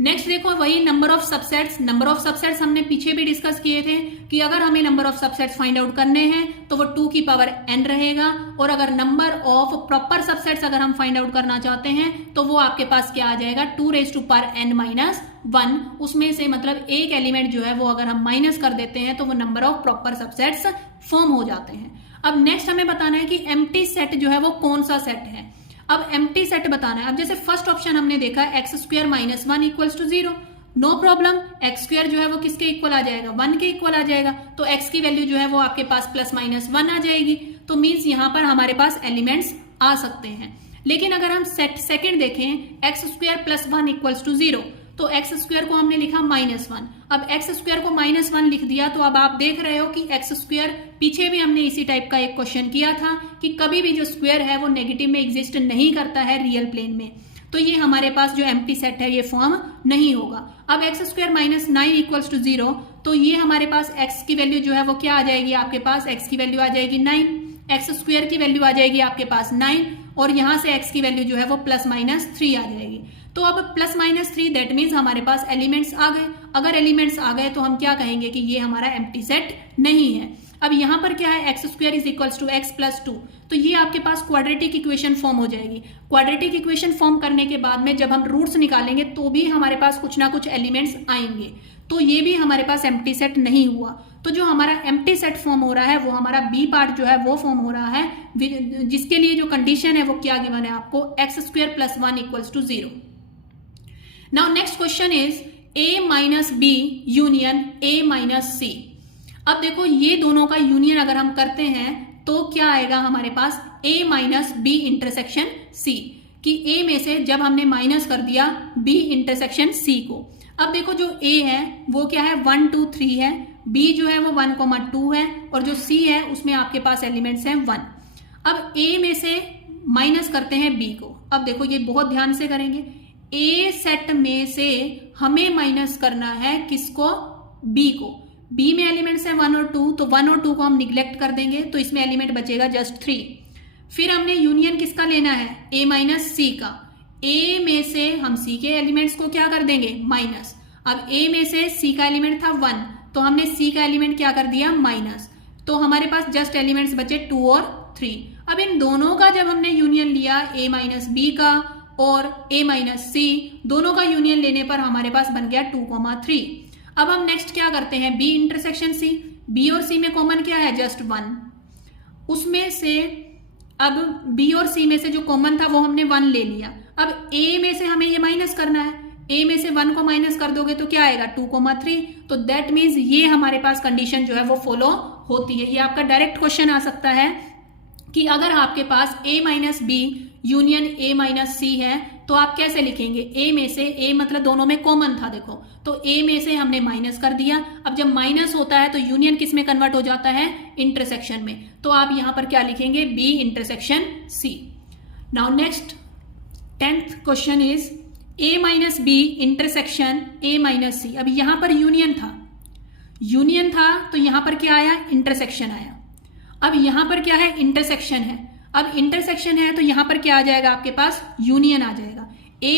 नेक्स्ट देखो वही number of subsets. Number of subsets हमने पीछे भी डिस्कस किए थे कि अगर हमें number of subsets find out करने हैं तो वो 2 की पावर n रहेगा, और अगर नंबर ऑफ प्रॉपर सबसेट्स अगर हम फाइंड आउट करना चाहते हैं तो वो आपके पास क्या आ जाएगा, 2 रेज़ टू पावर n - 1। उसमें से मतलब एक एलिमेंट जो है वो अगर हम माइनस कर देते हैं तो वो number of proper subsets form हो जाते हैं। अब नेक्स्ट हमें बताना है कि एम्प्टी सेट जो है वो कौन सा सेट है। अब एम्प्टी सेट बताना है। अब जैसे फर्स्ट ऑप्शन हमने देखा x² - 1 = 0, नो प्रॉब्लम। x² जो है वो किसके इक्वल आ जाएगा, 1 के इक्वल आ जाएगा, तो x की वैल्यू जो है वो आपके पास +-1 आ जाएगी। तो मीन्स यहाँ पर हमारे पास एलिमेंट्स आ सकते हैं। लेकिन अगर हम सेट सेकेंड देखें x² + 1 = 0, तो x² को हमने लिखा -1। अब x² को -1 लिख दिया तो अब आप देख रहे हो कि x² पीछे भी हमने इसी टाइप का एक क्वेश्चन किया था कि कभी भी जो स्क्वायर है वो नेगेटिव में एग्जिस्ट नहीं करता है रियल प्लेन में, तो ये हमारे पास जो एम्प्टी सेट है ये फॉर्म नहीं होगा। अब x² - 9 = 0, तो ये हमारे पास x की वैल्यू जो है वो क्या आ जाएगी, आपके पास x की वैल्यू आ जाएगी 9, x² की वैल्यू आ जाएगी आपके पास 9, और यहाँ से x की वैल्यू जो है वो +-3 आ जाएगी। तो अब +-3 दैट मीन्स हमारे पास एलिमेंट्स आ गए। अगर एलिमेंट्स आ गए तो हम क्या कहेंगे कि ये हमारा एम्प्टी सेट नहीं है। अब यहाँ पर क्या है, x² = x + 2, तो ये आपके पास क्वाड्रेटिक इक्वेशन फॉर्म हो जाएगी। क्वाड्रेटिक इक्वेशन फॉर्म करने के बाद में जब हम रूट्स निकालेंगे तो भी हमारे पास कुछ ना कुछ एलिमेंट्स आएंगे, तो ये भी हमारे पास एम्प्टी सेट नहीं हुआ। तो जो हमारा एम्प्टी सेट फॉर्म हो रहा है वो हमारा बी पार्ट जो है वो फॉर्म हो रहा है, जिसके लिए जो कंडीशन है वो क्या गिवन है आपको, x² + 1 = 0। Now next question is a - b union a - c। अब देखो ये दोनों का यूनियन अगर हम करते हैं तो क्या आएगा हमारे पास, a - b इंटरसेक्शन c, कि a में से जब हमने माइनस कर दिया b इंटरसेक्शन c को। अब देखो जो a है वो क्या है, 1 2 3 है, b जो है वो 1,2 है, और जो c है उसमें आपके पास एलिमेंट्स हैं 1। अब a में से माइनस करते हैं b को। अब देखो ये बहुत ध्यान से करेंगे, a सेट में से हमें माइनस करना है किसको, b को। b में एलिमेंट्स हैं 1 और 2, तो 1 और 2 को हम निग्लेक्ट कर देंगे तो इसमें एलिमेंट बचेगा जस्ट 3। फिर हमने यूनियन किसका लेना है, a - c का। a में से हम c के एलिमेंट्स को क्या कर देंगे, माइनस। अब a में से c का एलिमेंट था 1, तो हमने c का एलिमेंट क्या कर दिया, माइनस। तो हमारे पास जस्ट एलिमेंट्स बचे 2 और 3। अब इन दोनों का जब हमने यूनियन लिया a - b का और a - c, दोनों का यूनियन लेने पर हमारे पास बन गया 2,3। अब हम नेक्स्ट क्या करते हैं, b इंटरसेक्शन c। b और c में कॉमन क्या है, जस्ट 1। उसमें से अब b और c में से जो कॉमन था वो हमने 1 ले लिया। अब a में से हमें ये माइनस करना है, a में से 1 को माइनस कर दोगे तो क्या आएगा, 2,3। तो दैट मीन्स ये हमारे पास कंडीशन जो है वो फॉलो होती है। ये आपका डायरेक्ट क्वेश्चन आ सकता है कि अगर आपके पास a - b union a - c है तो आप कैसे लिखेंगे, a में से, a मतलब दोनों में कॉमन था देखो, तो a में से हमने माइनस कर दिया। अब जब माइनस होता है तो यूनियन किस में कन्वर्ट हो जाता है, इंटरसेक्शन में, तो आप यहां पर क्या लिखेंगे, b intersection c। Now next 10th question is a - b intersection a - c। अब यहां पर यूनियन था तो यहां पर क्या आया, इंटरसेक्शन आया। अब यहां पर क्या है, इंटरसेक्शन है। अब इंटरसेक्शन है तो यहां पर क्या आ जाएगा, आपके पास यूनियन आ जाएगा, a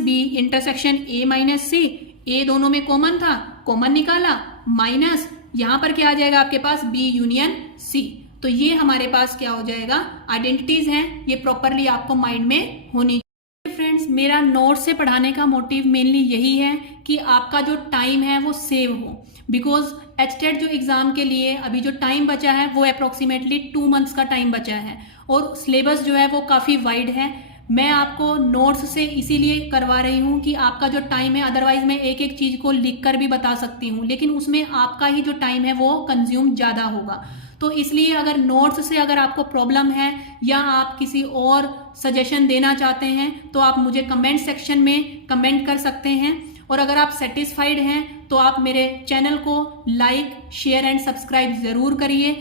- b intersection a - c। a दोनों में कॉमन था, कॉमन निकाला, माइनस, यहां पर क्या आ जाएगा आपके पास, b यूनियन c। तो ये हमारे पास क्या हो जाएगा, आइडेंटिटीज हैं, ये प्रॉपरली आपको माइंड में होनी। फ्रेंड्स, मेरा नोट्स से पढ़ाने का मोटिव मेनली यही है कि आपका जो टाइम है वो सेव हो, बिकॉज HTET जो एग्जाम के लिए अभी जो टाइम बचा है वो अप्रोक्सीमेटली 2 मंथ्स का टाइम बचा है, और सिलेबस जो है वो काफ़ी वाइड है। मैं आपको नोट्स से इसीलिए करवा रही हूँ कि आपका जो टाइम है, अदरवाइज मैं एक एक चीज़ को लिख कर भी बता सकती हूँ, लेकिन उसमें आपका ही जो टाइम है वो कंज्यूम ज़्यादा होगा। तो इसलिए अगर नोट्स से अगर आपको प्रॉब्लम है या आप किसी और सजेशन देना चाहते हैं तो आप मुझे कमेंट सेक्शन में कमेंट कर सकते हैं, और अगर आप सेटिस्फाइड हैं तो आप मेरे चैनल को लाइक, शेयर एंड सब्सक्राइब ज़रूर करिए।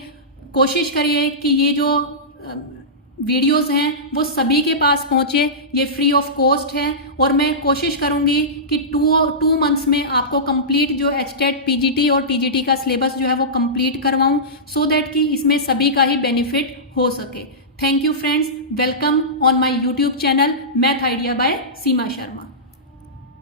कोशिश करिए कि ये जो वीडियोस हैं वो सभी के पास पहुंचे। ये फ्री ऑफ कॉस्ट है और मैं कोशिश करूंगी कि टू मंथ्स में आपको कंप्लीट जो एचटेट पीजीटी और टीजीटी का सिलेबस जो है वो कंप्लीट करवाऊं, सो दैट कि इसमें सभी का ही बेनिफिट हो सके। Thank you friends, welcome on my YouTube channel math idea by Seema Sharma.